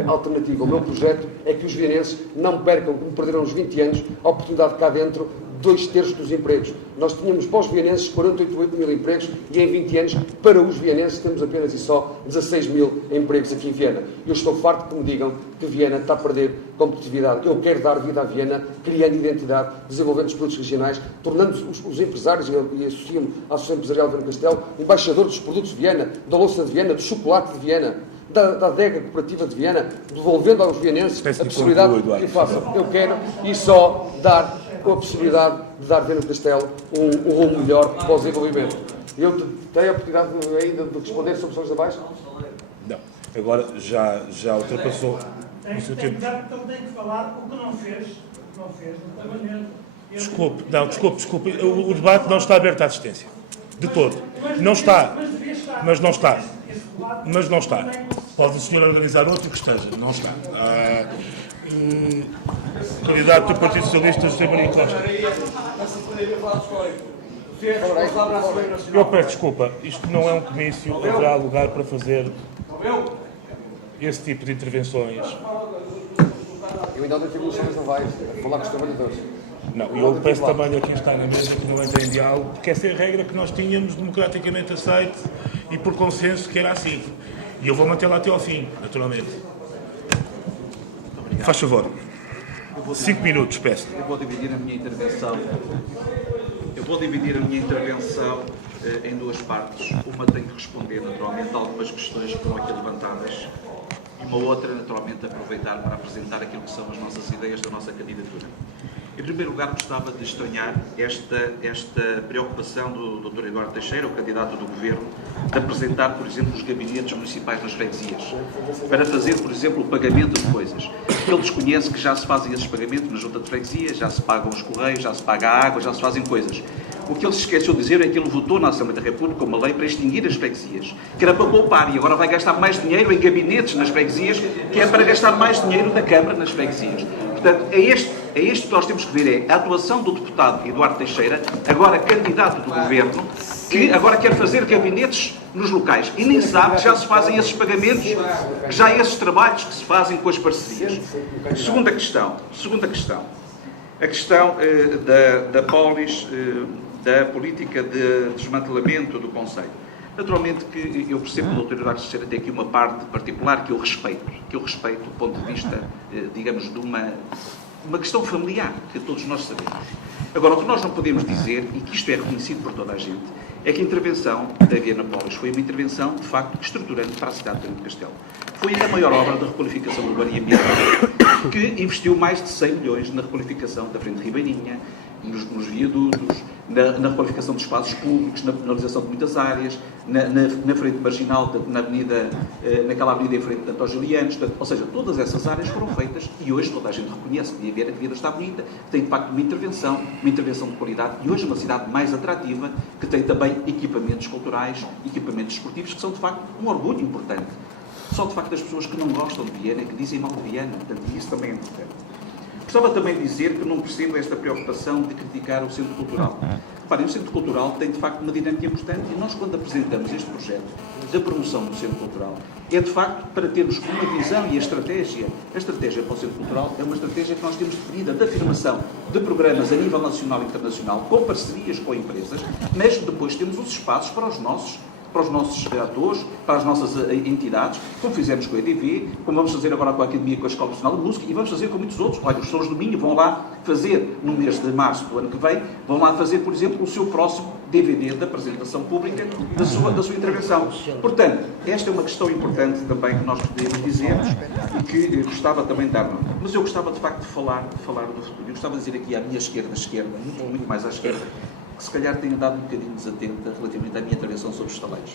alternativa. O meu projeto é que os vienenses não percam, como perderam nos 20 anos, a oportunidade cá dentro, 2/3 dos empregos. Nós tínhamos para os vienenses 48 mil empregos e em 20 anos, para os vienenses, temos apenas e só 16 mil empregos aqui em Viana. Eu estou farto que me digam que Viana está a perder competitividade. Eu quero dar vida à Viana, criando identidade, desenvolvendo os produtos regionais, tornando os empresários, e associo-me à Associação Empresarial de Viana do Castelo, embaixador dos produtos de Viana, da louça de Viana, do chocolate de Viana, da adega cooperativa de Viana, devolvendo aos vienenses a possibilidade que façam. Eu quero e só dar com a possibilidade de dar Viana do Castelo um rumo melhor para o desenvolvimento. Eu tenho a oportunidade ainda de responder sobre questões abaixo? Não. Agora já ultrapassou o seu tempo. Então tem que falar o que não fez no Parlamento. Desculpe. O debate não está aberto à assistência. De todo. Não está. Mas não está. Pode o senhor organizar outro que esteja. Não está. Candidato do Partido Socialista, José Maria Costa. Eu peço desculpa, isto não é um comício, haverá lugar para fazer esse tipo de intervenções. Eu ainda não tive noções navais, a falar com os trabalhadores. Não, eu peço também a quem está na mesa que não entre em diálogo, porque essa é a regra que nós tínhamos democraticamente aceite e por consenso que era assim. E eu vou mantê-la até ao fim, naturalmente. Faz favor. 5 minutos, peço. Eu vou dividir a minha intervenção em duas partes. Uma tem que responder, naturalmente, a algumas questões que foram aqui levantadas e uma outra, naturalmente, aproveitar para apresentar aquilo que são as nossas ideias da nossa candidatura. Em primeiro lugar, gostava de estranhar esta preocupação do Dr. Eduardo Teixeira, o candidato do Governo, de apresentar, por exemplo, os gabinetes municipais nas freguesias, para fazer, por exemplo, o pagamento de coisas. Ele desconhece que já se fazem esses pagamentos na junta de freguesia, já se pagam os correios, já se paga a água, já se fazem coisas. O que ele se esqueceu de dizer é que ele votou na Assembleia da República uma lei para extinguir as freguesias, que era para poupar, e agora vai gastar mais dinheiro em gabinetes nas freguesias, que é para gastar mais dinheiro da Câmara nas freguesias. Portanto, é isto que nós temos que ver, é a atuação do deputado Eduardo Teixeira, agora candidato do Governo, que agora quer fazer gabinetes nos locais e nem sabe que já se fazem esses pagamentos, que já há esses trabalhos que se fazem com as parcerias. Segunda questão. A questão da polis, da política de desmantelamento do Conselho. Naturalmente que eu percebo que o Dr. Eduardo Teixeira tem aqui uma parte particular que eu respeito do ponto de vista, digamos, de uma questão familiar, que todos nós sabemos. Agora, o que nós não podemos dizer, e que isto é reconhecido por toda a gente, é que a intervenção da Viana Polis foi uma intervenção, de facto, estruturante para a cidade de Viana do Castelo. Foi a maior obra de requalificação urbana e ambiental, que investiu mais de 100 milhões na requalificação da Frente Ribeirinha, nos viadutos, na requalificação dos espaços públicos, na penalização de muitas áreas, na frente marginal, naquela avenida em frente de Antós Julianos, ou seja, todas essas áreas foram feitas e hoje toda a gente reconhece que a Viana está bonita, que tem de facto uma intervenção de qualidade e hoje é uma cidade mais atrativa, que tem também equipamentos culturais, equipamentos esportivos, que são de facto um orgulho importante. Só de facto das pessoas que não gostam de Viana, que dizem mal de Viana, portanto isso também é importante. Gostava também de dizer que não percebo esta preocupação de criticar o Centro Cultural. Reparem, o Centro Cultural tem, de facto, uma dinâmica importante e nós, quando apresentamos este projeto da promoção do Centro Cultural, é, de facto, para termos uma visão e a estratégia para o Centro Cultural é uma estratégia que nós temos definida de afirmação de programas a nível nacional e internacional, com parcerias com empresas, mas depois temos os espaços para os nossos atores, para as nossas entidades, como fizemos com a EDV, como vamos fazer agora com a Academia, com a Escola Nacional de Música, e vamos fazer com muitos outros. Olha, os Sons do Minho vão lá fazer, no mês de março do ano que vem, vão lá fazer, por exemplo, o seu próximo DVD da apresentação pública da sua intervenção. Portanto, esta é uma questão importante também que nós podemos dizer e que gostava também de dar nota. Mas eu gostava, de facto, de falar do futuro. Eu gostava de dizer aqui à minha esquerda, muito mais à esquerda, que se calhar tenho dado um bocadinho desatenta relativamente à minha intervenção sobre os estaleiros.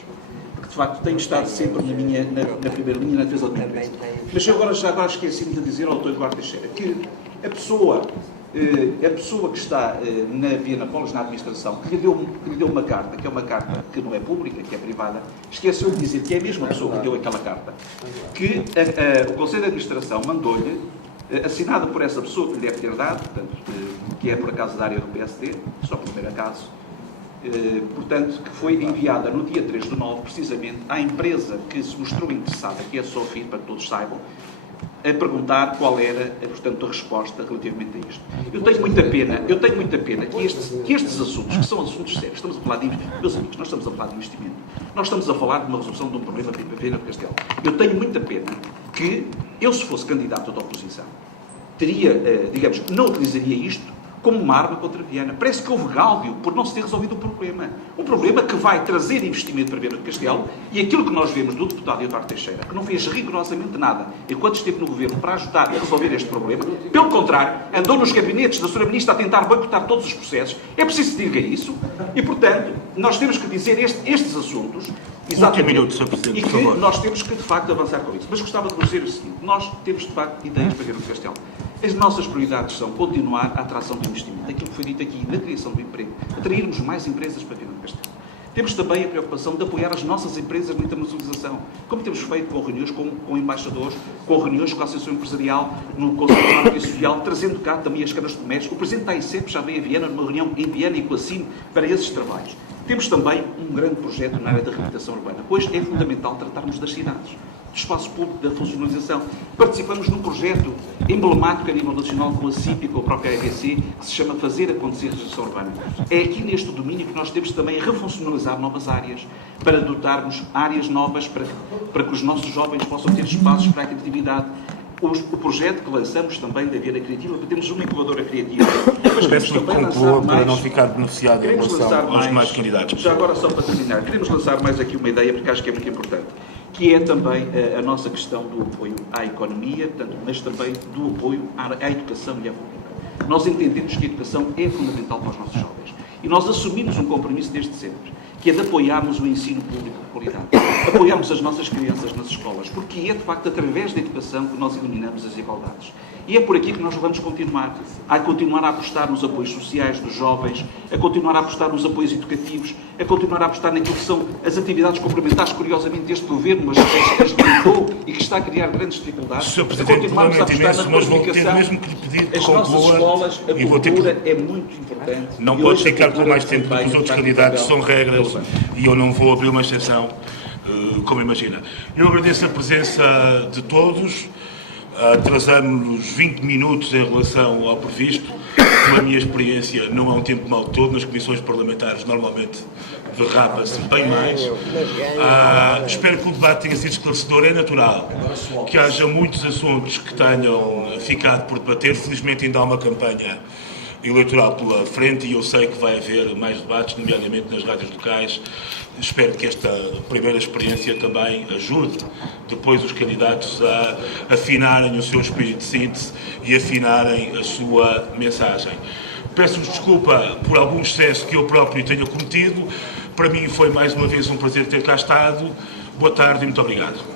Porque, de facto, tenho estado sempre na primeira linha na defesa do minha empresa. Mas eu agora esqueci-me de dizer ao Dr. Eduardo Teixeira que a pessoa que está na Viana Polis, na administração, que lhe deu uma carta, que é uma carta que não é pública, que é privada, esqueceu de dizer que é a mesma pessoa que deu aquela carta, que o Conselho de Administração mandou-lhe, assinada por essa pessoa que lhe deve ter dado, portanto, que é por acaso da área do PSD, só por primeiro acaso, portanto, que foi enviada no dia 3/9, precisamente, à empresa que se mostrou interessada, que é a Sofi, para que todos saibam, a perguntar qual era, portanto, a resposta relativamente a isto. Eu tenho muita pena que estes assuntos, que são assuntos sérios, estamos a falar de investimento, meus amigos, nós estamos a falar de investimento, nós estamos a falar de uma resolução de um problema para a Viana do Castelo. Eu tenho muita pena que eu, se fosse candidato da oposição, teria, digamos, não utilizaria isto como uma arma contra Viana. Parece que houve gáudio por não se ter resolvido o problema. Um problema que vai trazer investimento para Viana do Castelo e aquilo que nós vemos do deputado Eduardo Teixeira, que não fez rigorosamente nada enquanto esteve no governo para ajudar a resolver este problema, pelo contrário, andou nos gabinetes da Sra. Ministra a tentar boicotar todos os processos. É preciso que se diga isso e, portanto, nós temos que dizer estes assuntos exatamente, e que nós temos que, de facto, avançar com isso. Mas gostava de vos dizer o seguinte: nós temos, de facto, ideias para Viana do Castelo. As nossas prioridades são continuar a atração de investimento, aquilo que foi dito aqui, na criação do emprego, atrairmos mais empresas para Viana do Castelo. Temos também a preocupação de apoiar as nossas empresas na internacionalização, como temos feito com reuniões com embaixadores, com reuniões com a Associação Empresarial, no Conselho Económico e Social, trazendo cá também as câmaras de comércio. O Presidente da AICEP já veio a Viana, numa reunião em Viana e com a CIM, para esses trabalhos. Temos também um grande projeto na área da reabilitação urbana, pois é fundamental tratarmos das cidades, do espaço público, da funcionalização. Participamos num projeto emblemático a nível nacional com a CIP e com a própria RDC, que se chama Fazer Acontecer a Regeneração Urbana. É aqui neste domínio que nós temos também a refuncionalizar novas áreas, para dotarmos áreas novas, para que os nossos jovens possam ter espaços para a criatividade. O projeto que lançamos também da Viana Criativa, para termos uma incubadora criativa. Mas peço que conclua para não ficar beneficiado em relação aos demais candidatos. Já agora, só para terminar, queremos lançar mais aqui uma ideia, porque acho que é muito importante, que é também a nossa questão do apoio à economia, portanto, mas também do apoio à educação e à cultura. Nós entendemos que a educação é fundamental para os nossos jovens. E nós assumimos um compromisso desde sempre, que é de apoiarmos o ensino público de qualidade, apoiarmos as nossas crianças nas escolas, porque é, de facto, através da educação que nós eliminamos as desigualdades. E é por aqui que nós vamos continuar. A continuar a apostar nos apoios sociais dos jovens, a continuar a apostar nos apoios educativos, a continuar a apostar naquilo que são as atividades complementares, curiosamente, deste governo, mas que tentou e que está a criar grandes dificuldades. Sr. Presidente, continuarmos a apostar na qualificação. Mesmo que lhe pedir que as nossas escolas, a cultura é muito importante. Não pode ficar por mais tempo, porque os outros candidatos são regras e eu não vou abrir uma exceção, como imagina. Eu agradeço a presença de todos. Atrasamos-nos 20 minutos em relação ao previsto. A minha experiência não é um tempo mau todo. Nas comissões parlamentares normalmente derrapa-se bem mais. Espero que o debate tenha sido esclarecedor. É natural que haja muitos assuntos que tenham ficado por debater. Felizmente ainda há uma campanha eleitoral pela frente e eu sei que vai haver mais debates, nomeadamente nas rádios locais. Espero que esta primeira experiência também ajude depois os candidatos a afinarem o seu espírito de síntese e afinarem a sua mensagem. Peço-vos desculpa por algum excesso que eu próprio tenha cometido. Para mim foi mais uma vez um prazer ter cá estado. Boa tarde e muito obrigado.